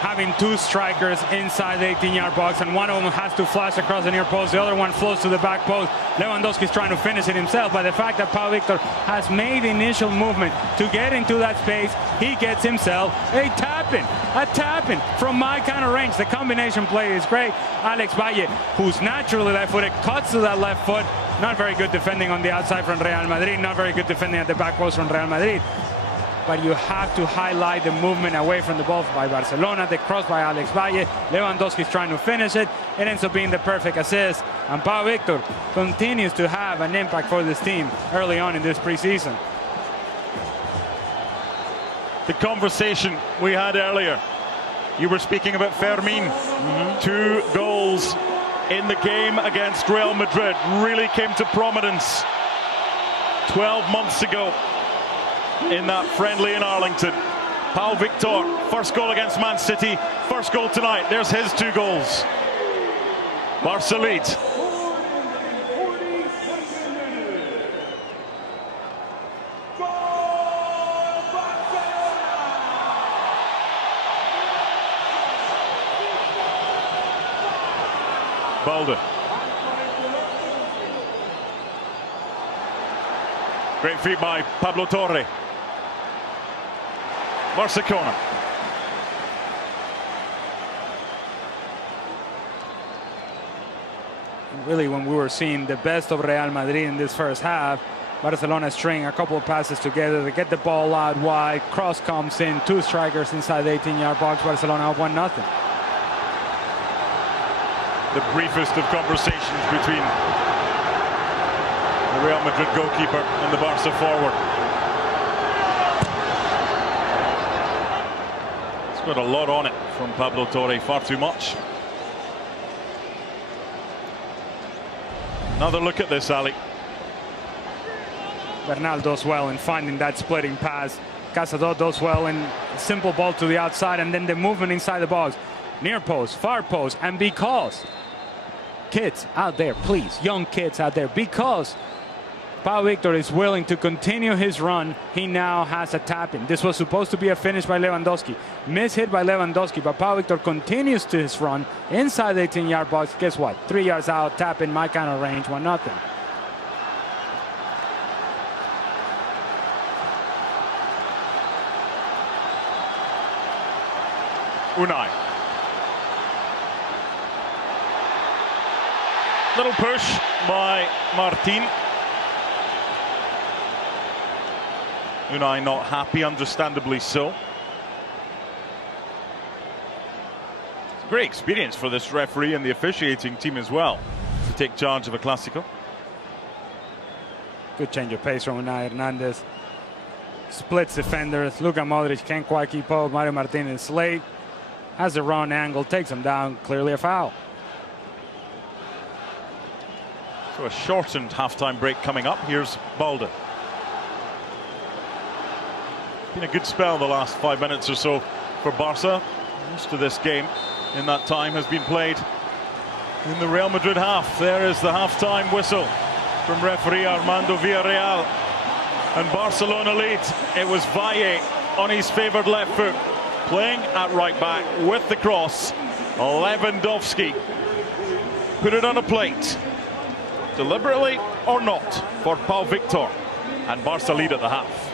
having two strikers inside the 18-yard box, and one of them has to flash across the near post. The other one floats to the back post. Lewandowski's trying to finish it himself, but the fact that Pau Victor has made the initial movement to get into that space, he gets himself a tap-in from my kind of range. The combination play is great. Alex Valle, who's naturally left-footed, cuts to that left foot. Not very good defending on the outside from Real Madrid. Not very good defending at the back post from Real Madrid. But you have to highlight the movement away from the ball by Barcelona. The cross by Alex Valle. Lewandowski's trying to finish it. It ends up being the perfect assist. And Pau Victor continues to have an impact for this team early on in this preseason. The conversation we had earlier, you were speaking about Fermin. 2 goals in the game against Real Madrid really came to prominence 12 months ago in that friendly in Arlington. Pau Victor, first goal against Man City, first goal tonight. There's his 2 goals. Barca leads. Balde. Great feat by Pablo Torre. Barca corner. Really, when we were seeing the best of Real Madrid in this first half, Barcelona string a couple of passes together to get the ball out wide. Cross comes in, 2 strikers inside the 18-yard box. Barcelona up 1-0. The briefest of conversations between the Real Madrid goalkeeper and the Barca forward. It's got a lot on it from Pablo Torre, far too much. Another look at this, Ali. Bernal does well in finding that splitting pass. Cazador does well in simple ball to the outside, and then the movement inside the box. Near post, far post, and because kids out there, please, young kids out there, because Pau Victor is willing to continue his run, he now has a tap-in. This was supposed to be a finish by Lewandowski. Miss-hit by Lewandowski, but Pau Victor continues to his run inside the 18-yard box. Guess what? 3 yards out, tap-in, my kind of range, 1-0. Unai. Little push by Martin. Unai not happy, understandably so. It's a great experience for this referee and the officiating team as well to take charge of a Clásico. Good change of pace from Unai Hernandez. Splits defenders. Luka Modric can't quite keep up. Mario Martinez late. Has the wrong angle, takes him down. Clearly a foul. So a shortened halftime break coming up. Here's Balde. Been a good spell the last 5 minutes or so for Barca. Most of this game in that time has been played in the Real Madrid half. There is the halftime whistle from referee Armando Villarreal. And Barcelona lead. It was Valle on his favoured left foot, playing at right back with the cross. Lewandowski put it on a plate. Deliberately or not for Pau Victor. And Barca lead at the half.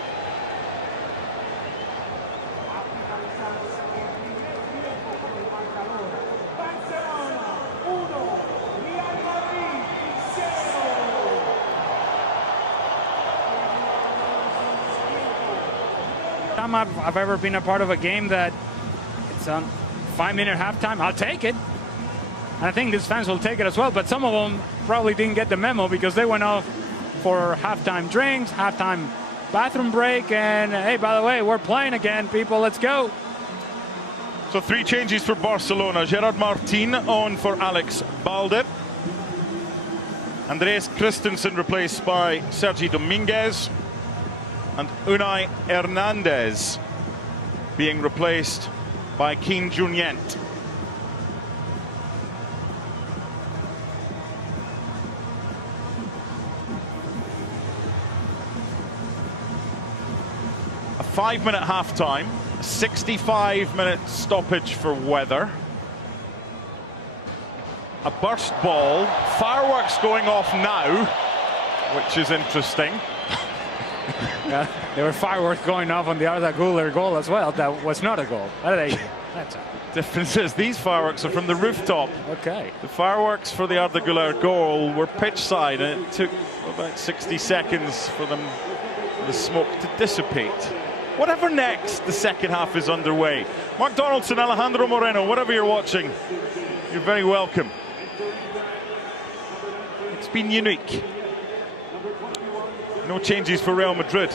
Time I've ever been a part of a game that it's on 5-minute halftime, I'll take it. And I think these fans will take it as well, but some of them probably didn't get the memo because they went off for halftime drinks, halftime bathroom break, and hey, by the way, we're playing again, people, let's go. So 3 changes for Barcelona. Gerard Martin on for Alex Balde. Andreas Christensen replaced by Sergi Dominguez. And Unai Hernandez being replaced by Kim Junyent. A 5-minute halftime, a 65-minute stoppage for weather. A burst ball, fireworks going off now, which is interesting. Yeah, there were fireworks going off on the Arda Güler goal as well. That was not a goal. That's Difference is these fireworks are from the rooftop. okay. The fireworks for the Arda Güler goal were pitch side, and it took about 60 seconds for them, the smoke to dissipate. Whatever next, the second half is underway. Mark Donaldson, Alejandro Moreno, whatever you're watching, you're very welcome. It's been unique. No changes for Real Madrid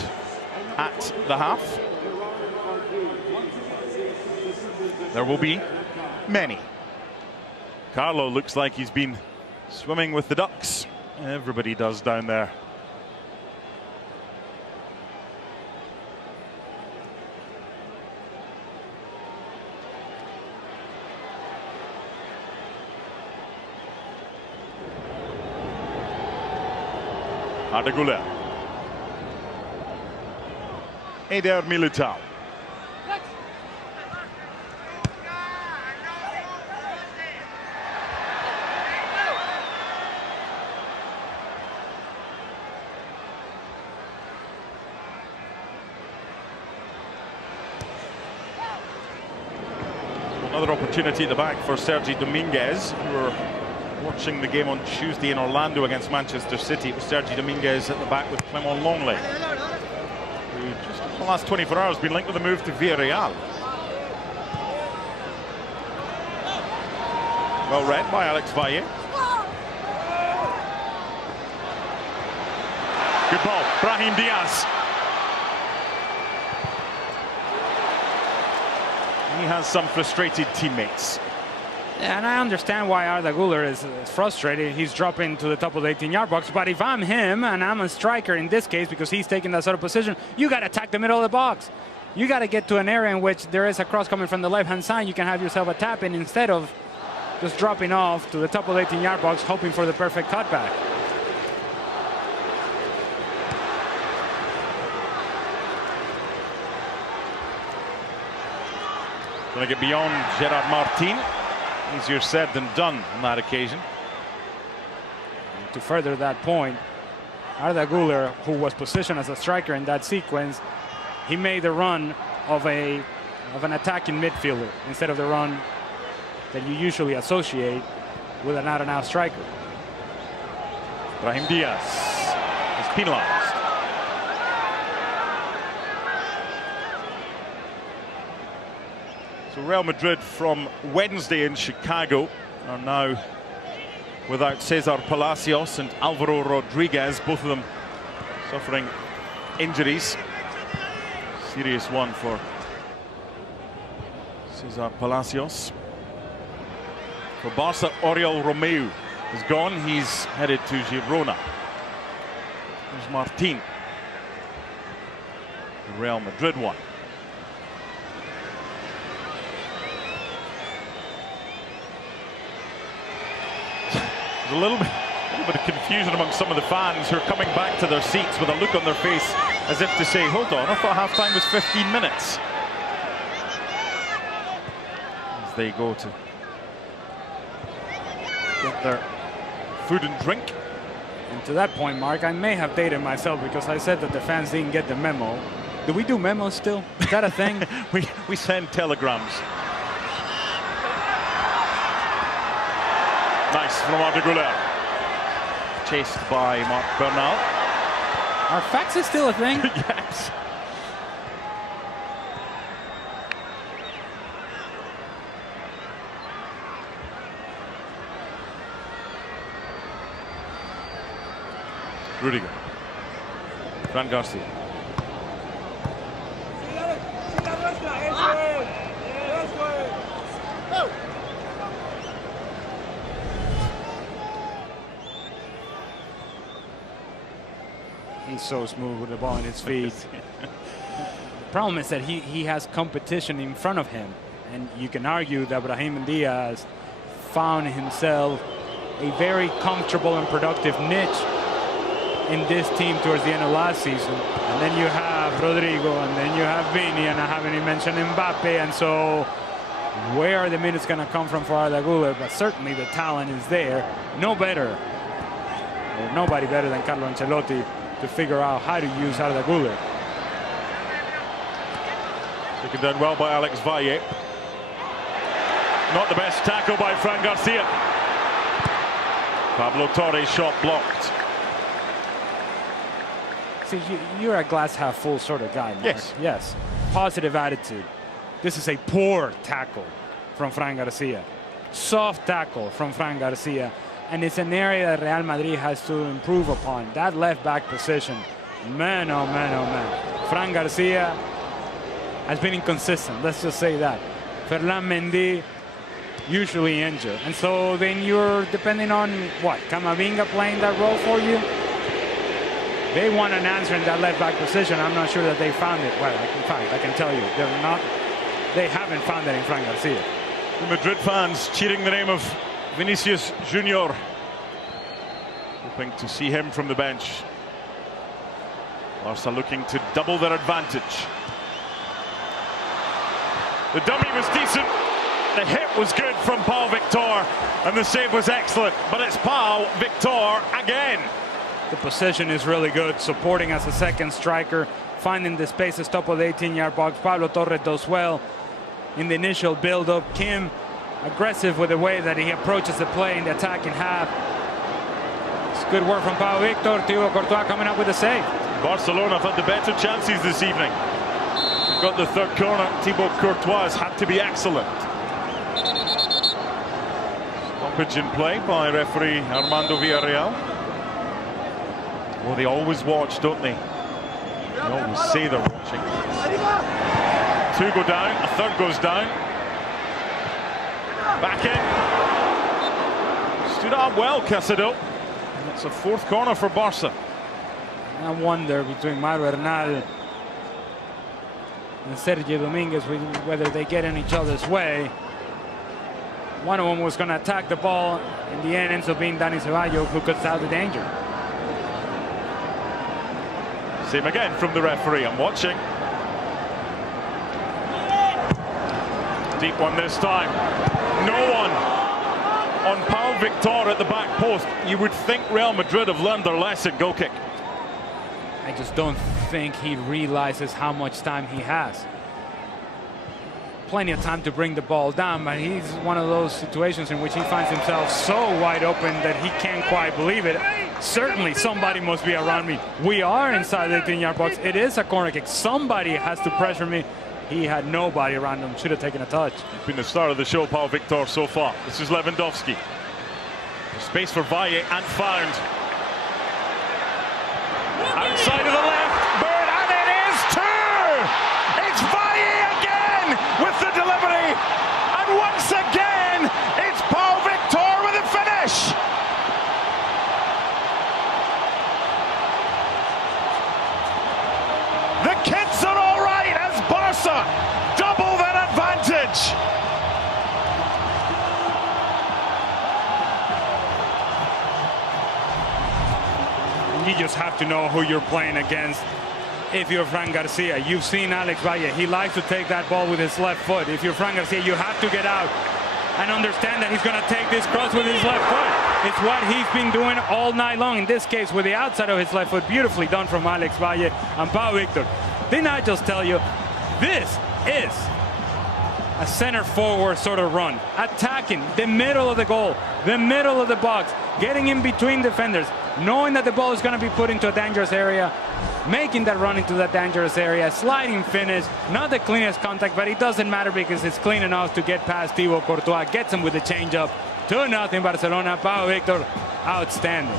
at the half. There will be many. Carlo looks like he's been swimming with the ducks. Everybody does down there. Arda Güler. Eder Militao. Another opportunity at the back for Sergi Dominguez, who were watching the game on Tuesday in Orlando against Manchester City. It was Sergi Dominguez at the back with Clement Longley, who just in the last 24 hours been linked with a move to Villarreal. Well read by Alex Valle. Good ball, Brahim Diaz. He has some frustrated teammates. And I understand why Arda Güler is frustrated. He's dropping to the top of the 18-yard box. But if I'm him and I'm a striker in this case, because he's taking that sort of position, you got to attack the middle of the box. You got to get to an area in which there is a cross coming from the left-hand side. You can have yourself a tap in instead of just dropping off to the top of the 18-yard box, hoping for the perfect cutback. Going to get beyond Gerard Martin. Easier said than done on that occasion. To further that point, Arda Güler, who was positioned as a striker in that sequence, he made the run of an attacking midfielder instead of the run that you usually associate with an out-and-out striker. Brahim Diaz is penalized. So Real Madrid from Wednesday in Chicago are now without Cesar Palacios and Alvaro Rodriguez, both of them suffering injuries. Serious one for Cesar Palacios. For Barca, Oriol Romeu is gone. He's headed to Girona. There's Martin. The Real Madrid one. There's a little bit of confusion among some of the fans who are coming back to their seats with a look on their face as if to say, hold on, I thought half-time was 15 minutes. As they go to get their food and drink. And to that point, Mark, I may have dated myself because I said that the fans didn't get the memo. Do we do memos still? Is that a thing? we send telegrams. Nice from Arda Güler. Chased by Marc Bernal. Are faxes still a thing? Yes. Rudiger. Fran Garcia. He's so smooth with the ball in his feet. The problem is that he has competition in front of him. And you can argue that Brahim Diaz found himself a very comfortable and productive niche in this team towards the end of last season. And then you have Rodrigo, and then you have Vini, and I haven't even mentioned Mbappe. And so where are the minutes going to come from for Arda Güler? But certainly the talent is there. No better, or nobody better than Carlo Ancelotti to figure out how to use Arda Güler. Taken down well by Alex Valle. Not the best tackle by Fran Garcia. Pablo Torres shot blocked. See, you're a glass half full sort of guy, Mark. Yes. Yes. Positive attitude. This is a poor tackle from Fran Garcia. Soft tackle from Fran Garcia. And it's an area that Real Madrid has to improve upon. That left back position. Man, oh man, oh man. Fran Garcia has been inconsistent. Let's just say that. Ferland Mendy usually injured. And so then you're depending on what? Camavinga playing that role for you? They want an answer in that left back position. I'm not sure that they found it. Well, in fact, I can tell you, they haven't found it in Fran Garcia. The Madrid fans cheering the name of Vinicius Junior, hoping to see him from the bench. Barca looking to double their advantage. The dummy was decent. The hit was good from Pau Victor, and the save was excellent. But it's Pau Victor again. The position is really good, supporting as a second striker, finding the spaces top of the 18-yard box. Pablo Torres does well in the initial build-up. Kim aggressive with the way that he approaches the play in the attacking half. It's good work from Pau Victor. Thibaut Courtois coming up with a save. Barcelona have had the better chances this evening. They've got the third corner. Thibaut Courtois has had to be excellent. Stoppage in play by referee Armando Villarreal. Well, they always watch, don't they? They always say they're watching. Two go down, a third goes down. Back in. Stood up well, Casado. That's a fourth corner for Barca. I wonder between Mario Bernal and Sergio Dominguez whether they get in each other's way. One of them was going to attack the ball. In the end, ends up being Dani Ceballos who cuts out the danger. Same again from the referee. I'm watching. Deep one this time. No one on Pau Victor at the back post. You would think Real Madrid have learned their lesson. Goal kick. I just don't think he realizes how much time he has. Plenty of time to bring the ball down, but he's one of those situations in which he finds himself so wide open that he can't quite believe it. Certainly somebody must be around me. We are inside the 18-yard box. It is a corner kick. Somebody has to pressure me. He had nobody around him. Should have taken a touch. It's been the start of the show, Pau Victor, so far. This is Lewandowski. Space for Valle and found. Outside of the left. Bird, and it is two! It's Valle again with the delivery. And once again, it's Pau Victor with a finish. The kids are all right as Barca double that advantage. You just have to know who you're playing against. If you're Fran Garcia, you've seen Alex Valle. He likes to take that ball with his left foot. If you're Fran Garcia, you have to get out and understand that he's going to take this cross with his left foot. It's what he's been doing all night long. In this case, with the outside of his left foot. Beautifully done from Alex Valle and Pau Victor. Didn't I just tell you, this is a center forward sort of run. Attacking the middle of the goal, the middle of the box, getting in between defenders, knowing that the ball is going to be put into a dangerous area, making that run into that dangerous area, sliding finish, not the cleanest contact, but it doesn't matter because it's clean enough to get past Thibaut Courtois, gets him with the change-up. 2-0 Barcelona. Pau Victor, outstanding.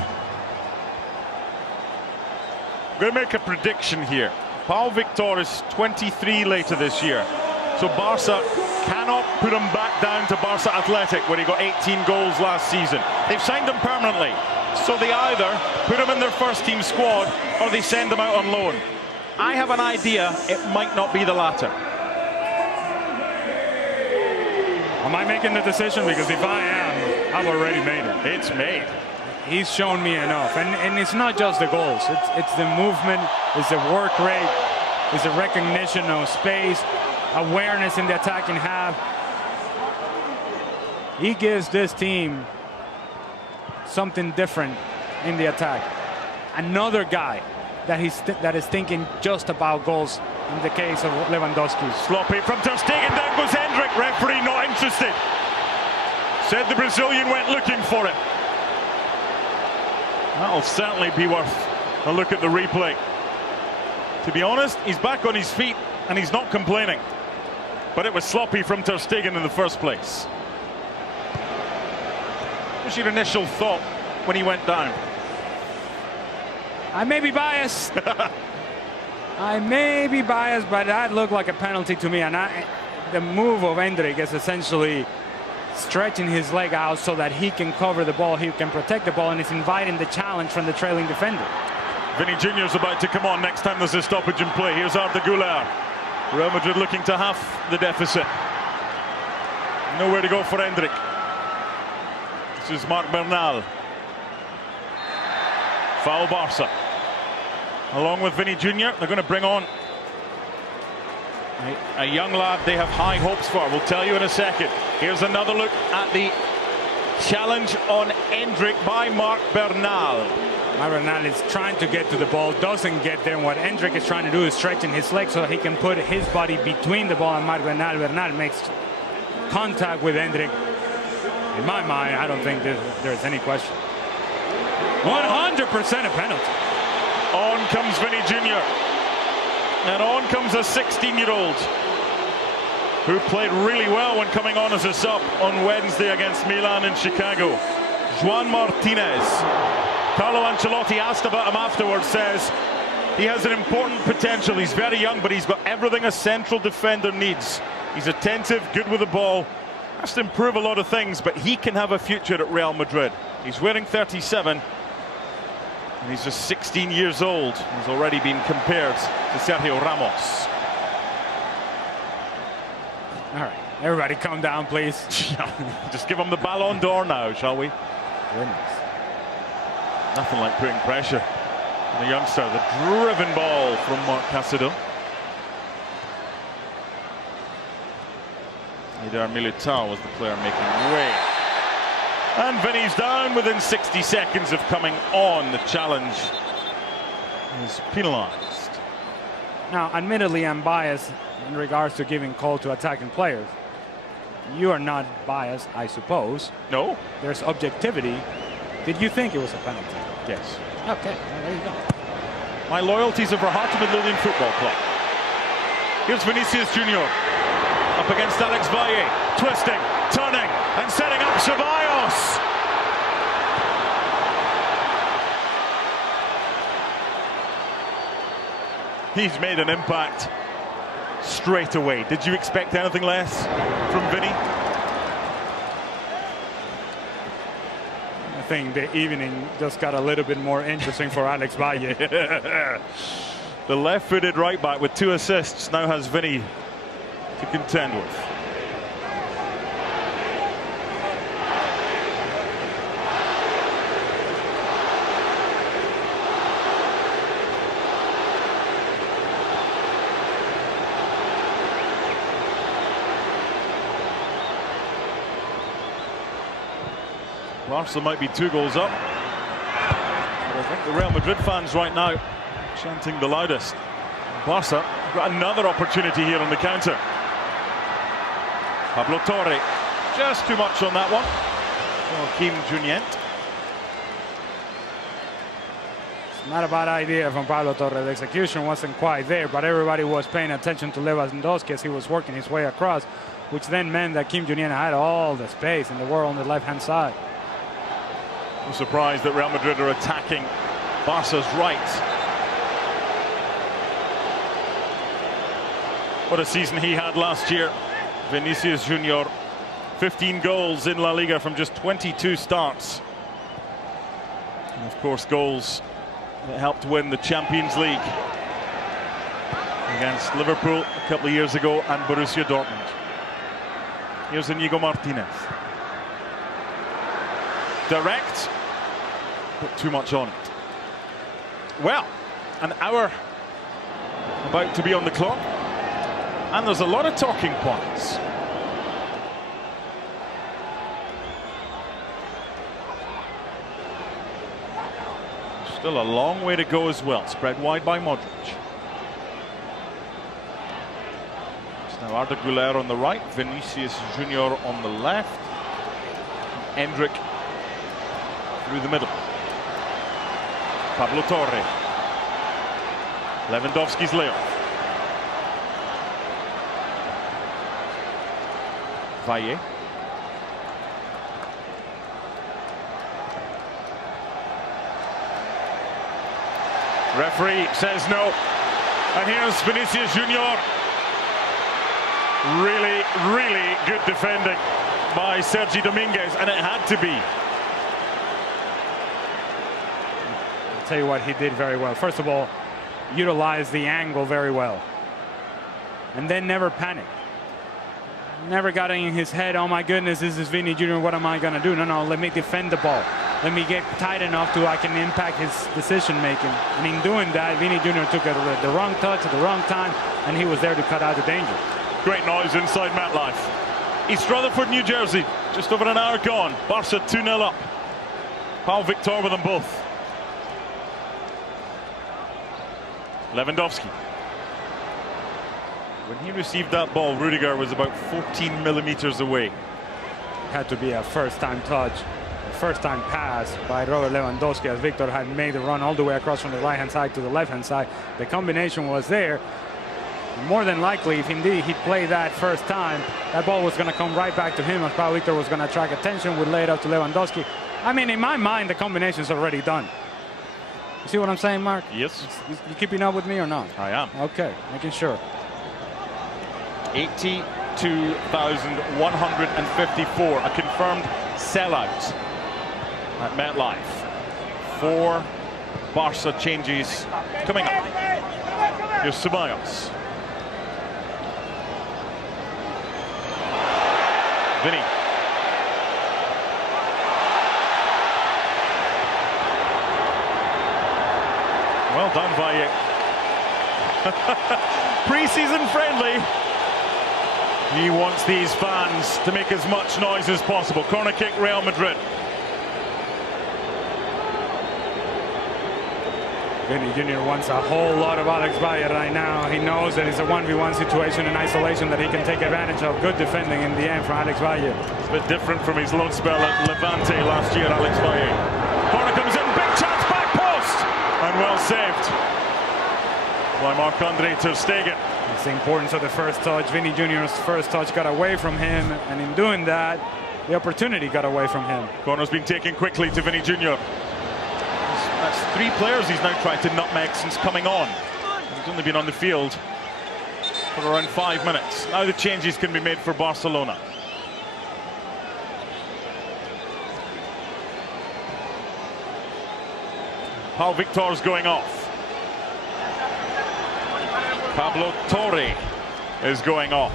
I'm going to make a prediction here. Pau Victor is 23 later this year. So Barca cannot put him back down to Barca Athletic where he got 18 goals last season. They've signed him permanently. So they either put him in their first team squad or they send him out on loan. I have an idea it might not be the latter. Am I making the decision? Because if I am, I've already made it. It's made. He's shown me enough. And it's not just the goals. It's the movement, it's the work rate, it's the recognition of space, awareness in the attacking half. He gives this team something different in the attack. Another guy that is thinking just about goals in the case of Lewandowski. Sloppy from Ter Stegen, down goes Hendrick. Referee not interested. Said the Brazilian went looking for it. That'll certainly be worth a look at the replay. To be honest, he's back on his feet and he's not complaining. But it was sloppy from Ter Stegen in the first place. What was your initial thought when he went down? I may be biased. I may be biased, but that looked like a penalty to me. And the move of Hendrick is essentially stretching his leg out so that he can cover the ball, he can protect the ball, and is inviting the challenge from the trailing defender. Vinny Jr.'s about to come on next time there's a stoppage in play. Here's Arda Güler. Real Madrid looking to half the deficit. Nowhere to go for Hendrick. This is Marc Bernal. Foul Barca. Along with Vinny Jr., they're going to bring on a young lad they have high hopes for. We'll tell you in a second. Here's another look at the challenge on Hendrick by Marc Bernal. Marc Bernal is trying to get to the ball, doesn't get there. And what Hendrick is trying to do is stretching his legs so he can put his body between the ball and Marc Bernal. Bernal makes contact with Hendrick. In my mind, I don't think there's any question. 100% a penalty. On comes Vinny Jr. And on comes a 16-year-old who played really well when coming on as a sub on Wednesday against Milan in Chicago. Juan Martinez. Carlo Ancelotti asked about him afterwards, says he has an important potential. He's very young, but he's got everything a central defender needs. He's attentive, good with the ball, Has to improve a lot of things, but he can have a future at Real Madrid. He's wearing 37, and he's just 16 years old. He's already been compared to Sergio Ramos. All right, everybody calm down, please. Just give him the Ballon d'Or now, shall we? Goodness. Nothing like putting pressure on the youngster. The driven ball from Marc Caicedo. Eder Militao was the player making way. And Vinny's down within 60 seconds of coming on. The challenge is penalised. Now, admittedly, I'm biased in regards to giving call to attacking players. You are not biased, I suppose. No. There's objectivity. Did you think it was a penalty? Yes. Okay, well, there you go. My loyalties are for Heart of Midlothian Football Club. Here's Vinicius Junior. Up against Alex Valle, twisting, turning, and setting up Ceballos. He's made an impact straight away. Did you expect anything less from Vinny? I think the evening just got a little bit more interesting for Alex Valle. The left-footed right-back with 2 assists now has Vinny to contend with. Barca might be 2 goals up. But I think the Real Madrid fans right now chanting the loudest. Barca got another opportunity here on the counter. Pablo Torre, just too much on that one. Joaquim Junient. It's not a bad idea from Pablo Torre. The execution wasn't quite there, but everybody was paying attention to Lewandowski as he was working his way across, which then meant that Kim Junient had all the space in the world on the left-hand side. I'm surprised that Real Madrid are attacking Barca's right. What a season he had last year. Vinicius Junior, 15 goals in La Liga from just 22 starts. And of course, goals that helped win the Champions League against Liverpool a couple of years ago and Borussia Dortmund. Here's Inigo Martinez. Direct, but too much on it. Well, an hour about to be on the clock, and there's a lot of talking points. Still a long way to go as well. Spread wide by Modric. It's now Arda Güler on the right, Vinicius Junior on the left, and Endrick through the middle. Pablo Torre. Lewandowski's layoff. Valle. Referee says no. And here's Vinicius Junior. Really, really good defending by Sergi Dominguez, and it had to be. I'll tell you what he did very well. First of all, utilized the angle very well. And then never panicked. Never got in his head, oh my goodness, this is Vinny Jr., what am I going to do? No, let me defend the ball. Let me get tight enough to I can impact his decision making. And in doing that, Vinny Jr. took the wrong touch at the wrong time, and he was there to cut out the danger. Great noise inside MetLife. East Rutherford, New Jersey, just over an hour gone. Barca 2-0 up. Pau Victor with them both. Lewandowski. When he received that ball, Rudiger was about 14 millimeters away. Had to be a first-time touch, a first-time pass by Robert Lewandowski, as Victor had made the run all the way across from the right-hand side to the left-hand side. The combination was there. More than likely, if indeed he'd played that first time, that ball was going to come right back to him, as Pau Victor was going to attract attention, would lay it up to Lewandowski. I mean, in my mind, the combination's already done. You see what I'm saying, Mark? Yes. You keeping up with me or not? I am. Okay, making sure. 80 22,154, a confirmed sellout at MetLife. 4 Barca changes coming up. Here's Ceballos. Vinny. Well done, Valle. Pre-season friendly. He wants these fans to make as much noise as possible. Corner kick, Real Madrid. Vinny Jr. wants a whole lot of Alex Valle right now. He knows that it's a 1v1 situation in isolation that he can take advantage of. Good defending in the end from Alex Valle. It's a bit different from his loan spell at Levante last year, Alex Valle. Corner comes in, big chance, back post! And well saved by Marc-Andre ter Stegen. It's the importance of the first touch. Vinny Jr.'s first touch got away from him, and in doing that, the opportunity got away from him. Corner's been taken quickly to Vinny Jr. That's 3 players he's now tried to nutmeg since coming on. He's only been on the field for around 5 minutes. Now the changes can be made for Barcelona. Pau Victor's going off. Pablo Torre is going off.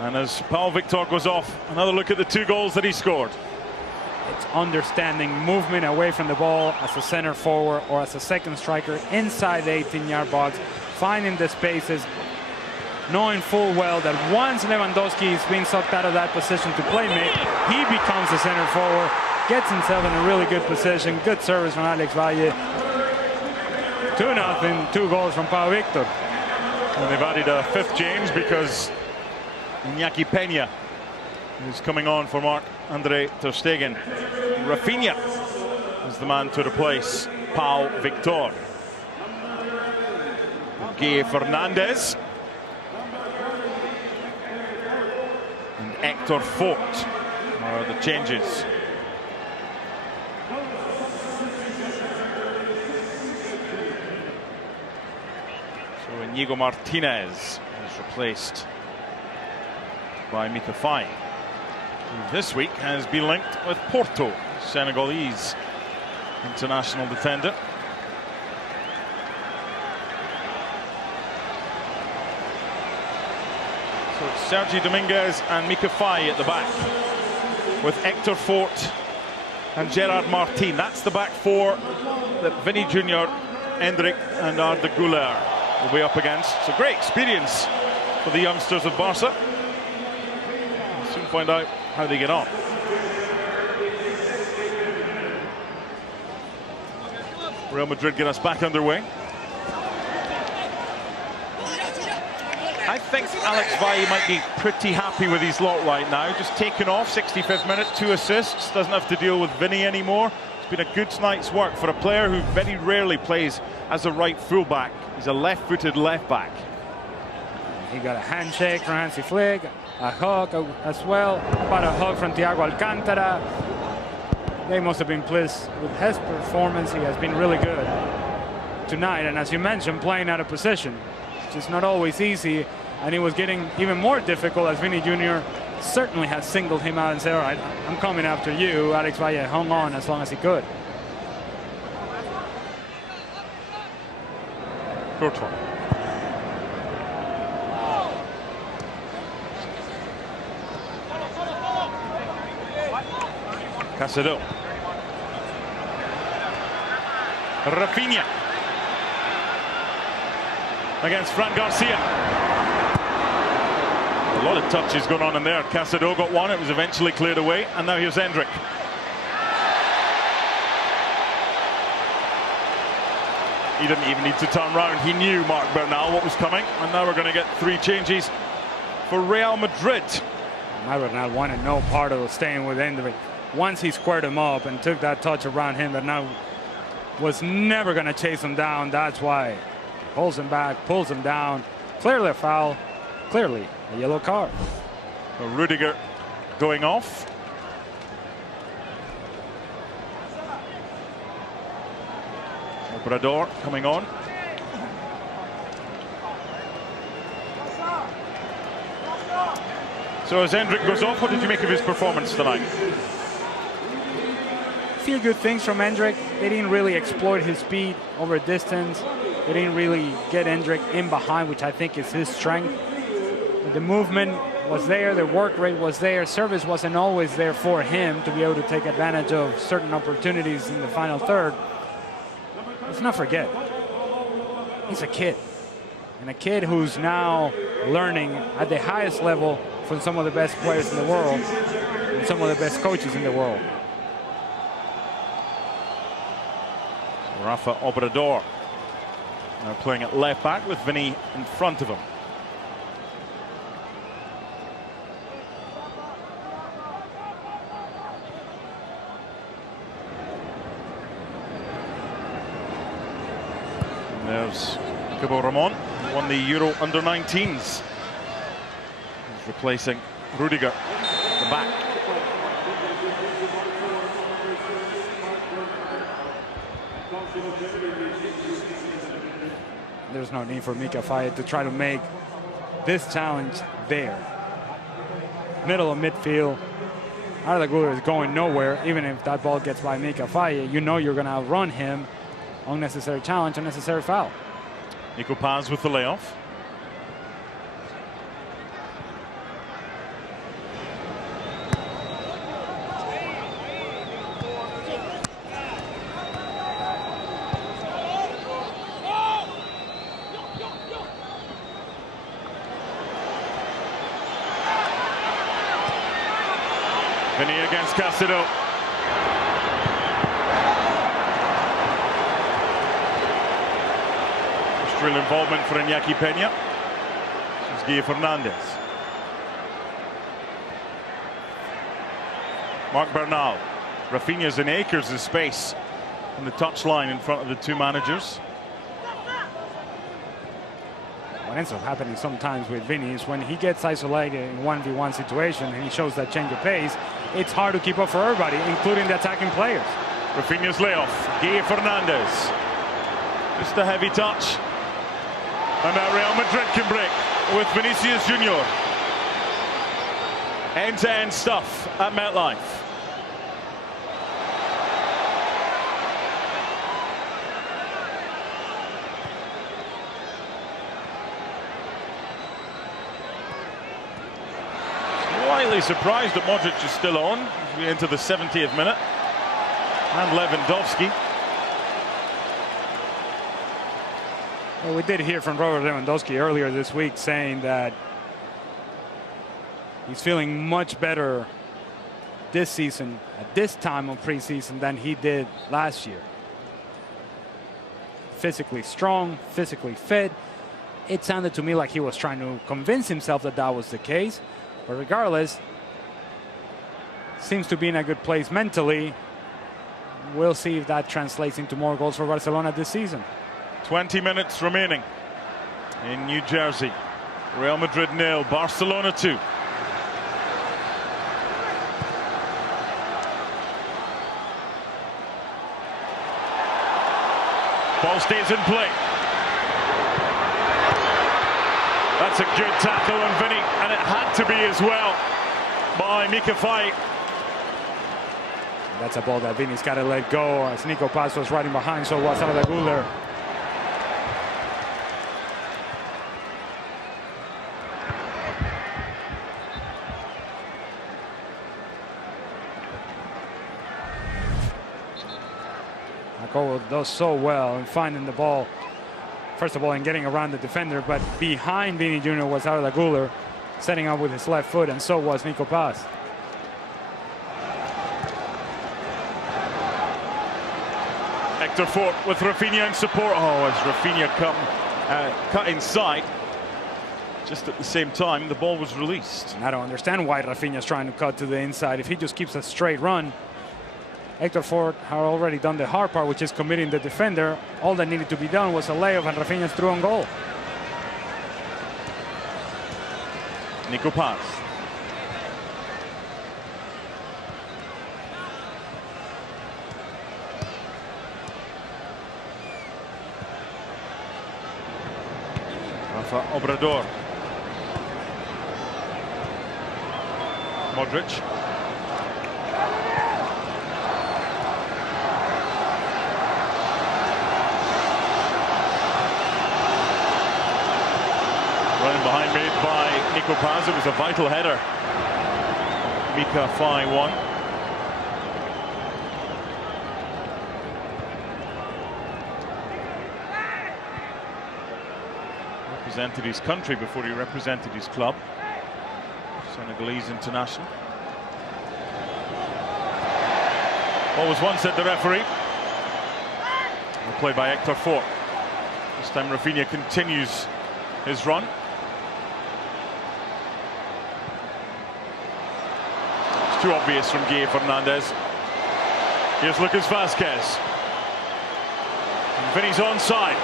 And as Pau Victor goes off, another look at the 2 goals that he scored. It's understanding movement away from the ball as a center forward or as a second striker inside the 18-yard box, finding the spaces, knowing full well that once Lewandowski is being sucked out of that position to play make, he becomes the center forward, gets himself in a really good position. Good service from Alex Valle. 2-0, 2 goals from Pau Victor. And they've added a 5th change because Iñaki Peña is coming on for Marc-Andre ter Stegen. Rafinha is the man to replace Pau Victor. Guy Fernandez and Hector Fort are the changes. So Inigo Martinez is replaced by Mika Faye, who this week has been linked with Porto, Senegalese international defender. So it's Sergi Dominguez and Mika Faye at the back, with Hector Fort and Gerard Martin. That's the back 4 that Vinny Jr., Endrick and Arda Güler will be up against. It's a great experience for the youngsters of Barca. We'll soon find out how they get on. Real Madrid get us back underway. I think Alex Valle might be pretty happy with his lot right now. Just taken off, 65th minute, 2 assists. Doesn't have to deal with Vinny anymore. It's been a good night's work for a player who very rarely plays as a right fullback. He's a left-footed left-back. He got a handshake from Hansi Flick, a hug as well, but a hug from Thiago Alcantara. They must have been pleased with his performance. He has been really good tonight, and as you mentioned, playing out of position. It's just not always easy, and it was getting even more difficult as Vinny Jr. certainly has singled him out and said, all right, I'm coming after you. Alex Valle hung on as long as he could. Courtois. Caicedo. Rafinha against Fran Garcia. A lot of touches going on in there. Caicedo got one. It was eventually cleared away. And now here's Endrick. He didn't even need to turn round. He knew Marc Bernal what was coming. And now we're going to get 3 changes for Real Madrid. Marc Bernal wanted no part of staying with Endrick. Once he squared him up and took that touch around him, Bernal was never going to chase him down. That's why he pulls him back, pulls him down. Clearly a foul. Clearly a yellow card. So Rudiger going off. Obrador coming on. So as Endrick goes off, what did you make of his performance tonight? A few good things from Endrick. They didn't really exploit his speed over distance. They didn't really get Endrick in behind, which I think is his strength. But the movement was there, the work rate was there, service wasn't always there for him to be able to take advantage of certain opportunities in the final third. Let's not forget, he's a kid. And a kid who's now learning at the highest level from some of the best players in the world and some of the best coaches in the world. Rafa Obrador now playing at left back with Vinny in front of him. And there's Cabo Ramon, won the Euro under-19s. He's replacing Rudiger at the back. There's no need for Mika Faye to try to make this challenge there. Middle of midfield. Arda Güler is going nowhere. Even if that ball gets by Mika Faye, you know you're going to outrun him. Unnecessary challenge, unnecessary foul. Nico Paz with the layoff. Vinny against Castro. Real involvement for Iñaki Peña. It's Guille Fernandez. Marc Bernal. Rafinha's in acres of space on the touchline in front of the two managers. What ends up happening sometimes with Vinny is when he gets isolated in 1v1 situation and he shows that change of pace, it's hard to keep up for everybody, including the attacking players. Rafinha's layoff. Guille Fernandez. Just a heavy touch. And now Real Madrid can break with Vinicius Junior. End-to-end stuff at MetLife. Slightly surprised that Modric is still on as we enter the 70th minute. And Lewandowski. Well, we did hear from Robert Lewandowski earlier this week saying that he's feeling much better this season at this time of preseason than he did last year. Physically strong, physically fit. It sounded to me like he was trying to convince himself that that was the case. But regardless, seems to be in a good place mentally. We'll see if that translates into more goals for Barcelona this season. 20 minutes remaining in New Jersey. Real Madrid 0, Barcelona 2. Ball stays in play. That's a good tackle on Vinny, and it had to be as well by Mika Faye. That's a ball that Vinny's got to let go as Nico Paz was riding behind, so was Arda Güler. Jacobo does so well in finding the ball, first of all, in getting around the defender, but behind Vinny Jr. was Arda Güler, setting up with his left foot, and so was Nico Paz. Hector Fort with Rafinha in support. Oh, as Rafinha cut inside, just at the same time, the ball was released. And I don't understand why Rafinha's trying to cut to the inside. If he just keeps a straight run, Hector Fort had already done the hard part, which is committing the defender. All that needed to be done was a layup, and Rafinha's through on goal. Nico Paz. Rafa Obrador. Modric. Running behind made by Nico Paz. It was a vital header. Mika 5-1. Represented his country before he represented his club. Senegalese international. Ball was once at the referee. Played by Hector Fort. This time Rafinha continues his run. It's too obvious from Guille Fernandez. Here's Lucas Vazquez. And Vinny's onside.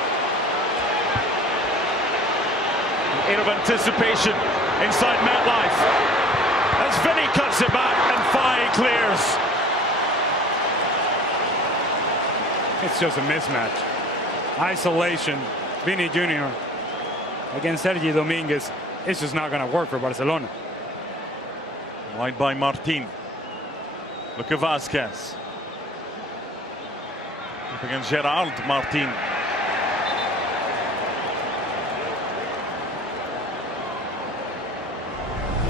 Air of anticipation inside MetLife. As Vinny cuts it back and Faye clears. It's just a mismatch. Isolation, Vinny Jr. against Sergi Dominguez. It's just not going to work for Barcelona. Wide by Martin. Look at Vazquez. Up against Gerard Martin.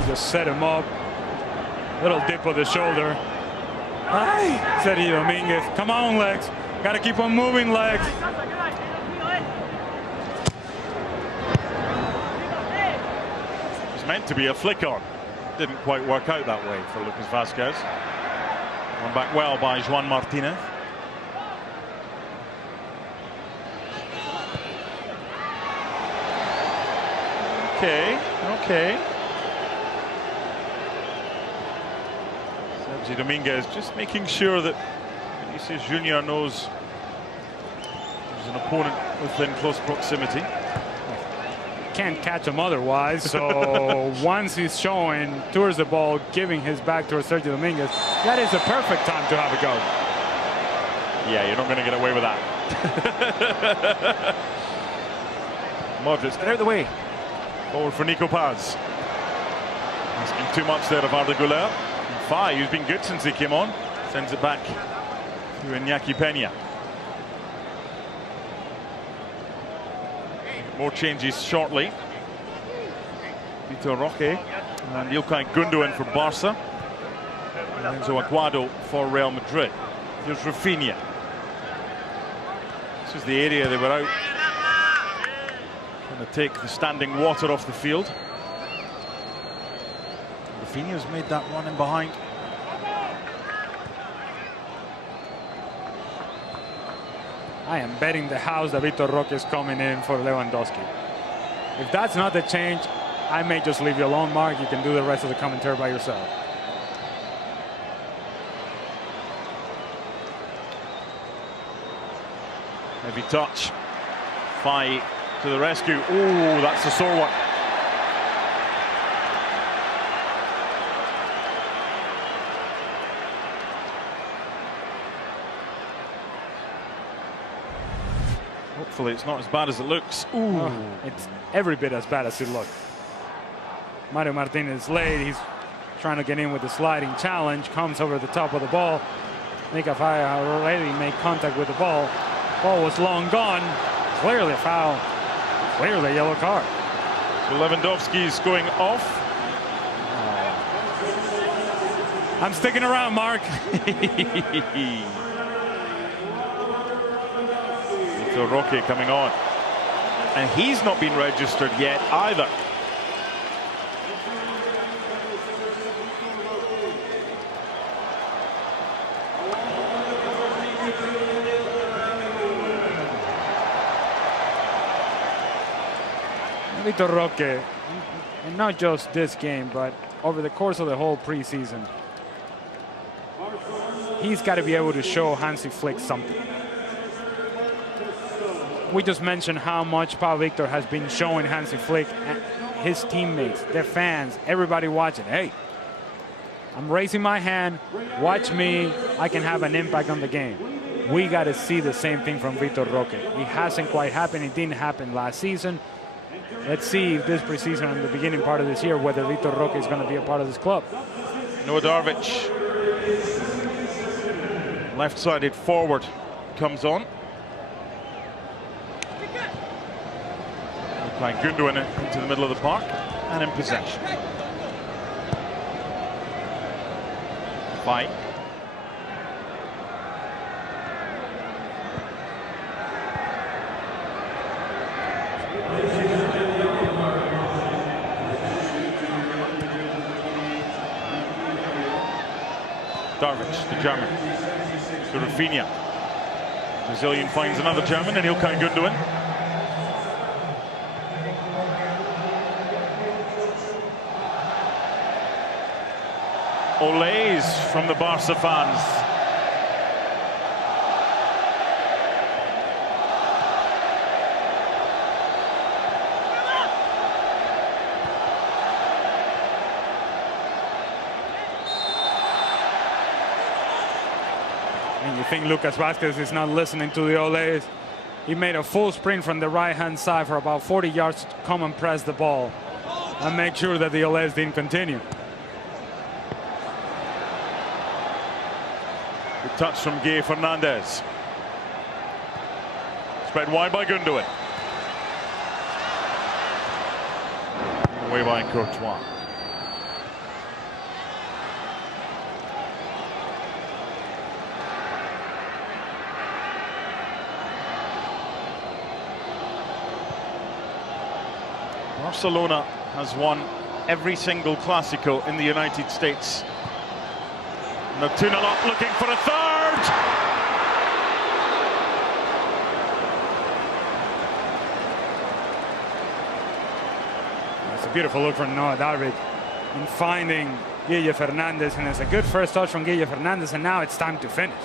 Just set him up. Little dip of the shoulder. Ay, Sergi Dominguez. Come on, legs. Got to keep on moving, legs. It was meant to be a flick on. Didn't quite work out that way for Lucas Vazquez. Won back well by Juan Martinez. Okay. Sergi Dominguez just making sure that Vinicius Junior knows there's an opponent within close proximity. Can't catch him otherwise, so once he's showing towards the ball, giving his back towards Sergio Dominguez, that is a perfect time to have a go. Yeah, you're not going to get away with that. Modric, get out of the way. Forward for Nico Paz. Asking too much there of Arda Güler. Faye, who's been good since he came on, sends it back to Iñaki Peña. More changes shortly. Vitor Roque and Ilkay Gundogan for Barca. And Enzo Aguado for Real Madrid. Here's Rafinha. This is the area they were out. Trying to take the standing water off the field. Rafinha's made that run in behind. I am betting the house that Vitor Roque is coming in for Lewandowski. If that's not the change, I may just leave you alone, Mark. You can do the rest of the commentary by yourself. Maybe touch. Faye to the rescue. Oh, that's a sore one. Hopefully it's not as bad as it looks. Ooh. Oh, it's every bit as bad as it looks. Mario Martinez late. He's trying to get in with the sliding challenge. Comes over the top of the ball. Mika Faye already made contact with the ball. Ball was long gone. Clearly a foul. Clearly a yellow card. So Lewandowski's going off. I'm sticking around, Mark. So Roque coming on, and he's not been registered yet either. Vitor Roque, and not just this game, but over the course of the whole preseason, he's got to be able to show Hansi Flick something. We just mentioned how much Pau Victor has been showing Hansi Flick and his teammates, their fans, everybody watching. Hey, I'm raising my hand. Watch me. I can have an impact on the game. We got to see the same thing from Vitor Roque. It hasn't quite happened. It didn't happen last season. Let's see if this preseason and the beginning part of this year, whether Vitor Roque is going to be a part of this club. Novadovic, left-sided forward, comes on. Playing Gundogan into the middle of the park and in possession. Fight. Darvic, the German, to Rafinha. Brazilian finds another German and Ilkay Gundogan. Olays from the Barca fans. And you think Lucas Vázquez is not listening to the Olays? He made a full sprint from the right-hand side for about 40 yards to come and press the ball and make sure that the Olays didn't continue. Good touch from Guy Fernandez. Spread wide by Gundogan. Away by Courtois. Barcelona has won every single Clásico in the United States. And they're 2-0 up, looking for a third. It's a beautiful look from Novadovic in finding Guille Fernandez, and it's a good first touch from Guille Fernandez, and now it's time to finish.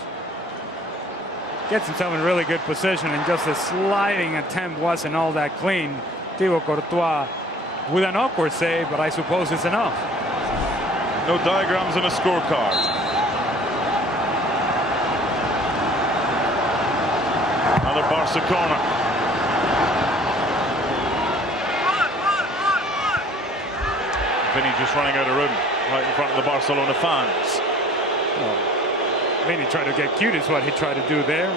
Gets himself in really good position, and just the sliding attempt wasn't all that clean. Thibaut Courtois with an awkward save, but I suppose it's enough. No diagrams on a scorecard. Another Barca corner. Vinny just running out of room right in front of the Barcelona fans. Well, Vinny tried to get cute is what he tried to do there.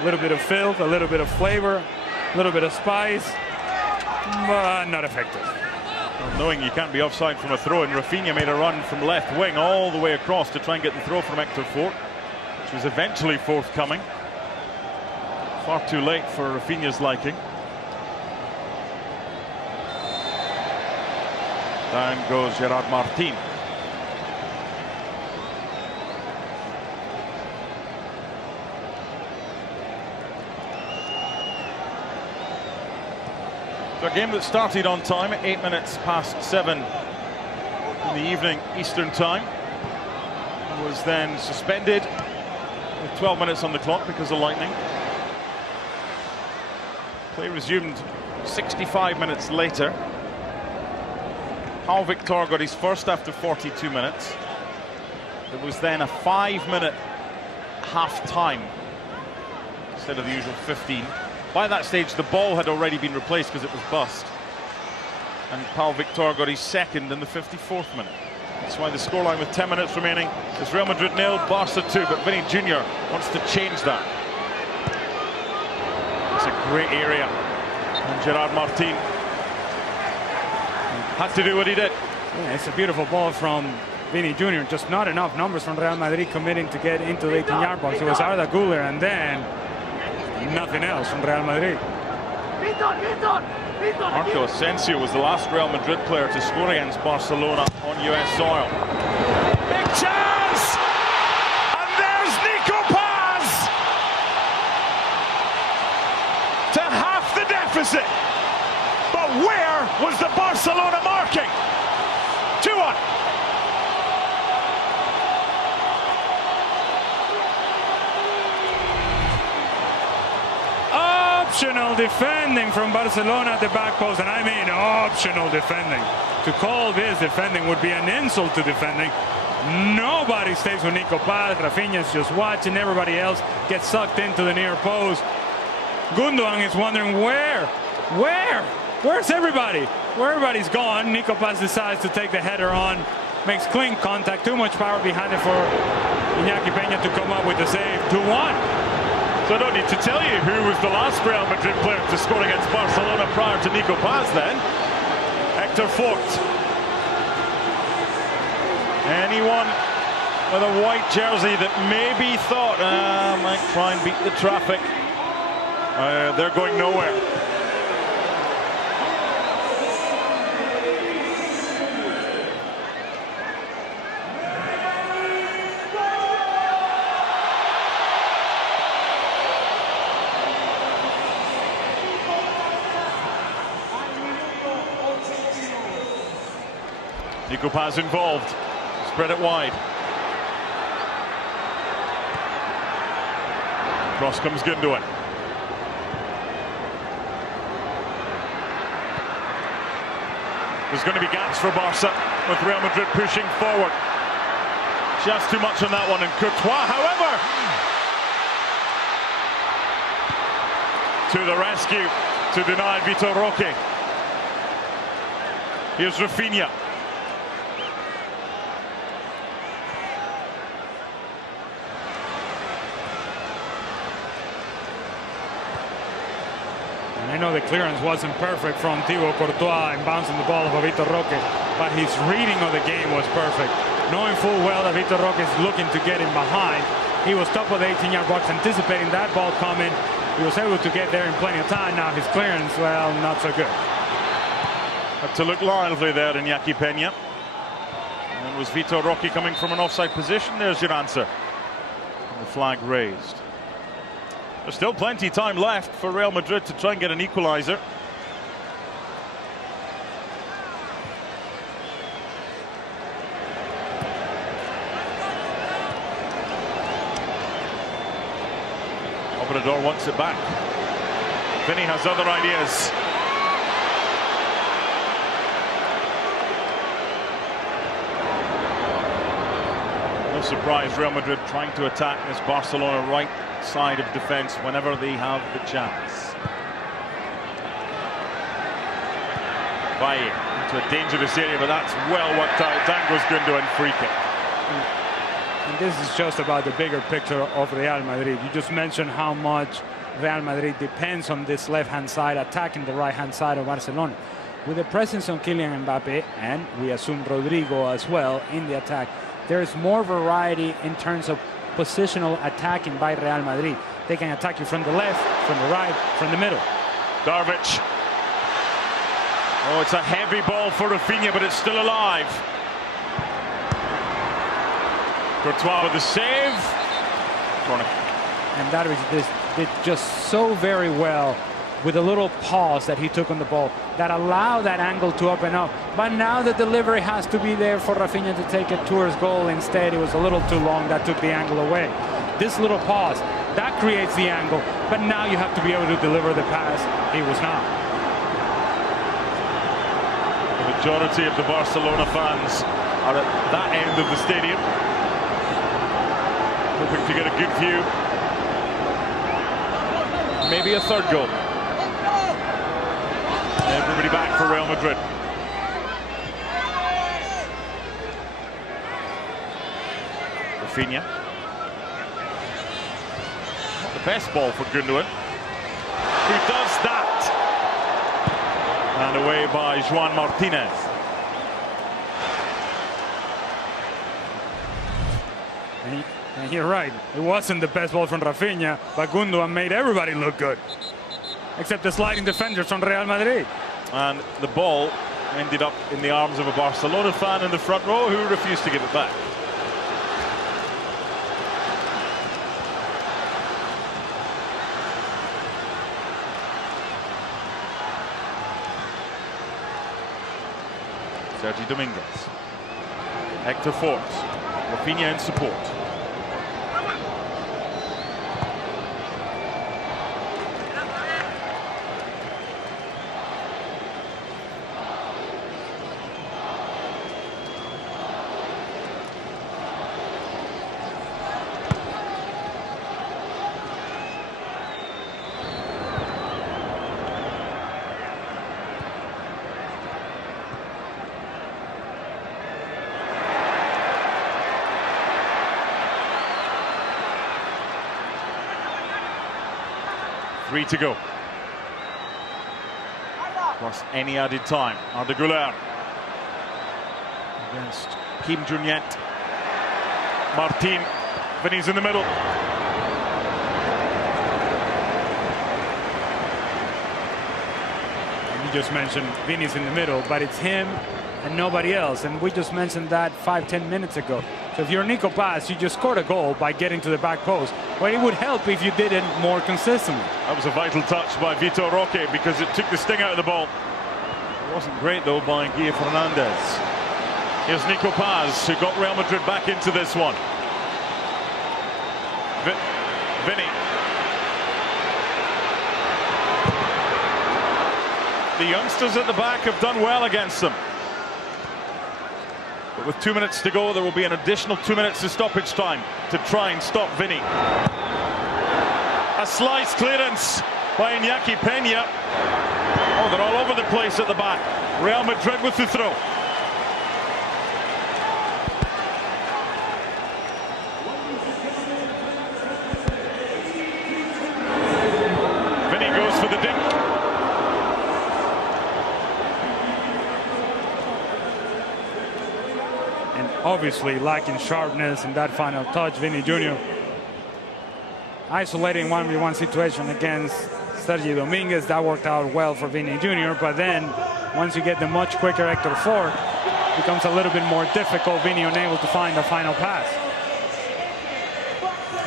A little bit of filth, a little bit of flavor, a little bit of spice, but not effective. Well, knowing you can't be offside from a throw, and Rafinha made a run from left wing all the way across to try and get the throw from Hector Fort, which was eventually forthcoming. Far too late for Rafinha's liking. Down goes Gerard Martin. So a game that started on time at 8 minutes past 7 in the evening Eastern time was then suspended with 12 minutes on the clock because of lightning. Play resumed 65 minutes later. Pau Victor got his first after 42 minutes. It was then a 5-minute half-time instead of the usual 15. By that stage, the ball had already been replaced because it was bust. And Pau Victor got his second in the 54th minute. That's why the scoreline with 10 minutes remaining is Real Madrid 0, Barca 2. But Vinny Jr. wants to change that. It's a great area. And Gerard Martin had to do what he did. Yeah, it's a beautiful ball from Vinny Jr. Just not enough numbers from Real Madrid committing to get into the 18-yard box. It was Arda Güler and then nothing else from Real Madrid. Marco Asensio was the last Real Madrid player to score against Barcelona on US soil. Big chance! And there's Nico Paz! To half the deficit. But where was the Barcelona marking? 2-1. Optional defending from Barcelona at the back post, and I mean optional defending. To call this defending would be an insult to defending. Nobody stays with Nico Paz. Rafinha's just watching. Everybody else gets sucked into the near post. Gundogan is wondering where's everybody? Where everybody's gone, Nico Paz decides to take the header on makes clean contact. Too much power behind it for Iñaki Peña to come up with the save. 2-1. So I don't need to tell you who was the last Real Madrid player to score against Barcelona prior to Nico Paz then. Hector Fort. Anyone with a white jersey that maybe thought, might try and beat the traffic. They're going nowhere. Nico Paz involved. Spread it wide. Cross comes Gundogan. There's going to be gaps for Barca with Real Madrid pushing forward. Just too much on that one, and Courtois, however, to the rescue to deny Vitor Roque. Here's Rafinha. I know the clearance wasn't perfect from Thibaut Courtois and bouncing the ball of Vitor Roque, but his reading of the game was perfect. Knowing full well that Vitor Roque is looking to get him behind, he was top of the 18-yard box, anticipating that ball coming. He was able to get there in plenty of time. Now his clearance, well, not so good. Had to look lively there, Iñaki Peña. And was Vitor Roque coming from an offside position? There's your answer. And the flag raised. There's still plenty of time left for Real Madrid to try and get an equaliser. Obrador wants it back. Vinny has other ideas. No surprise, Real Madrid trying to attack this Barcelona right side of defense whenever they have the chance. Valle into a dangerous area, but that's well worked out. Dangos Gundogan, free kick. And this is just about the bigger picture of Real Madrid. You just mentioned how much Real Madrid depends on this left-hand side, attacking the right-hand side of Barcelona. With the presence of Kylian Mbappe, and we assume Rodrigo as well in the attack, there is more variety in terms of positional attacking by Real Madrid. They can attack you from the left, from the right, from the middle. Darvic. Oh, it's a heavy ball for Rafinha, but it's still alive. Courtois with the save. Corner. And Darvic did just so very well with a little pause that he took on the ball that allowed that angle to open up. But now the delivery has to be there for Rafinha to take it towards goal. Instead, it was a little too long. That took the angle away. This little pause, that creates the angle. But now you have to be able to deliver the pass. He was not. The majority of the Barcelona fans are at that end of the stadium, hoping to get a good view. Maybe a third goal. Everybody back for Real Madrid. Rafinha. Not the best ball for Gundogan, who does that. And away by Juan Martinez. And you're right. It wasn't the best ball from Rafinha, but Gundogan made everybody look good. Except the sliding defenders from Real Madrid. And the ball ended up in the arms of a Barcelona fan in the front row who refused to give it back. Sergi Dominguez. Hector Fort. Rafinha in support. 3 to go. Plus any added time. Arda Güler against Kim Junyent. Martin. Vinny's in the middle. You just mentioned Vinny's in the middle, but it's him and nobody else. And we just mentioned that 5-10 minutes ago. So if you're Nico Paz, you just scored a goal by getting to the back post. But it would help if you did it more consistently. That was a vital touch by Vitor Roque because it took the sting out of the ball. It wasn't great though by Guille Fernandez. Here's Nico Paz, who got Real Madrid back into this one. Vinny. The youngsters at the back have done well against them. But with 2 minutes to go, there will be an additional 2 minutes of stoppage time to try and stop Vinny. A slice clearance by Iñaki Peña. Oh, they're all over the place at the back. Real Madrid with the throw. Vinny goes for the dink. And obviously lacking sharpness in that final touch, Vinny Jr. Isolating 1v1 situation against Sergi Dominguez, that worked out well for Vinny Jr. But then once you get the much quicker Hector Ford, it becomes a little bit more difficult. Vinny unable to find the final pass.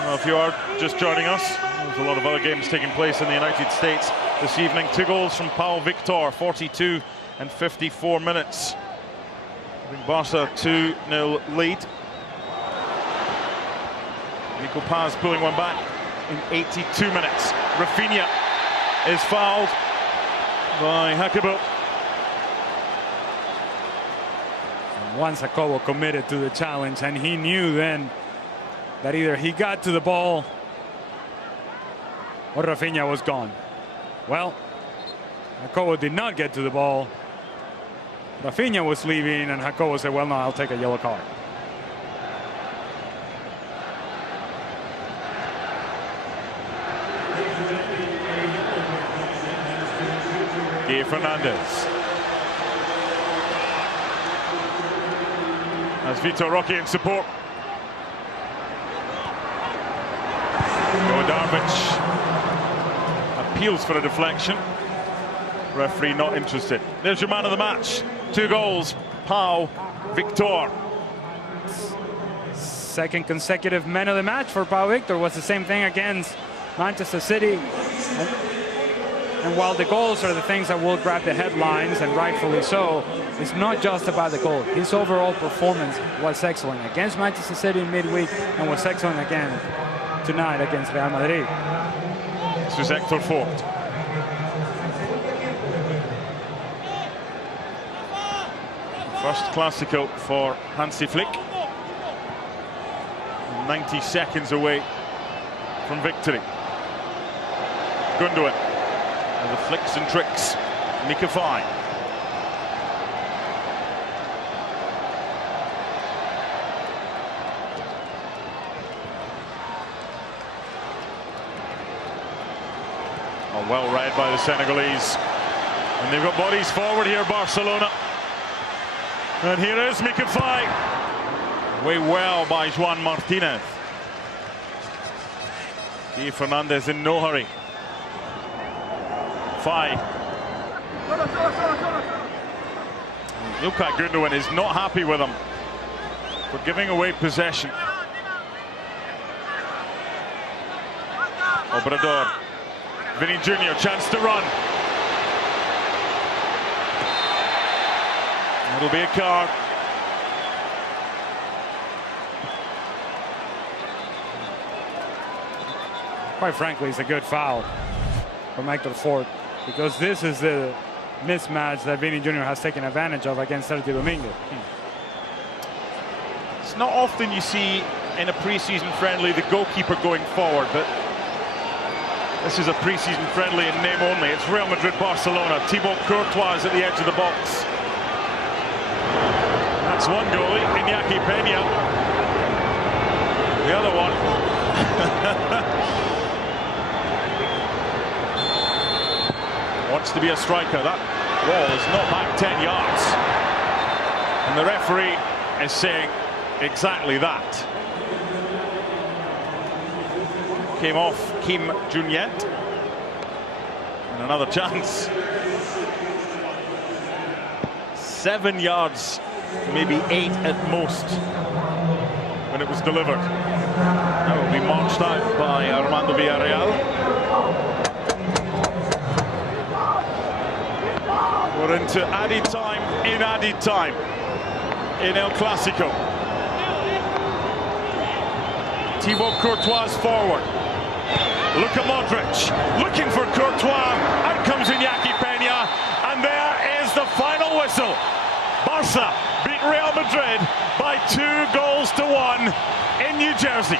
Well, if you are just joining us, there's a lot of other games taking place in the United States this evening. 2 goals from Pau Victor, 42 and 54 minutes. Giving Barca 2-0 lead. Nico Paz pulling one back in 82 minutes. Rafinha is fouled by Hakebo. Once Jacobo committed to the challenge, and he knew then that either he got to the ball or Rafinha was gone. Well, Jacobo did not get to the ball. Rafinha was leaving, and Jacobo said, well, no, I'll take a yellow card. Guille Fernandez. As Vitor Roque in support. Darvic appeals for a deflection. Referee not interested. There's your man of the match. 2 goals. Pau Victor. Second consecutive man of the match for Pau Victor. Was the same thing against Manchester City. And while the goals are the things that will grab the headlines, and rightfully so, it's not just about the goal. His overall performance was excellent against Manchester City in midweek, and was excellent again tonight against Real Madrid. This is Hector Ford. First Clásico for Hansi Flick. 90 seconds away from victory. Gundogan. And the flicks and tricks. Mika Fai. Oh, well read by the Senegalese. And they've got bodies forward here, Barcelona. And here is Mika Fai. Way well by Juan Martinez. Guille Fernandez in no hurry. Fai. Ilkay Gundogan is not happy with him for giving away possession. Obrador. Vinny Jr. chance to run. It'll be a card. Quite frankly, it's a good foul from Hector Ford, because this is the mismatch that Vinny Jr. has taken advantage of against Sergio Dominguez. It's not often you see in a pre-season friendly the goalkeeper going forward, but this is a pre-season friendly in name only. It's Real Madrid-Barcelona. Thibaut Courtois is at the edge of the box. That's one goalie, Iñaki Peña. The other one. wants to be a striker. That ball is not back 10 yards. And the referee is saying exactly that. Came off Kim Jun-yet. And another chance. 7 yards, maybe 8 at most, when it was delivered. That will be marched out by Armando Villarreal. We're into added time in added time in El Clasico. Thibaut Courtois forward. Luka Modric looking for Courtois. Out comes Iñaki Peña, and there is the final whistle. Barca beat Real Madrid by 2-1 in New Jersey.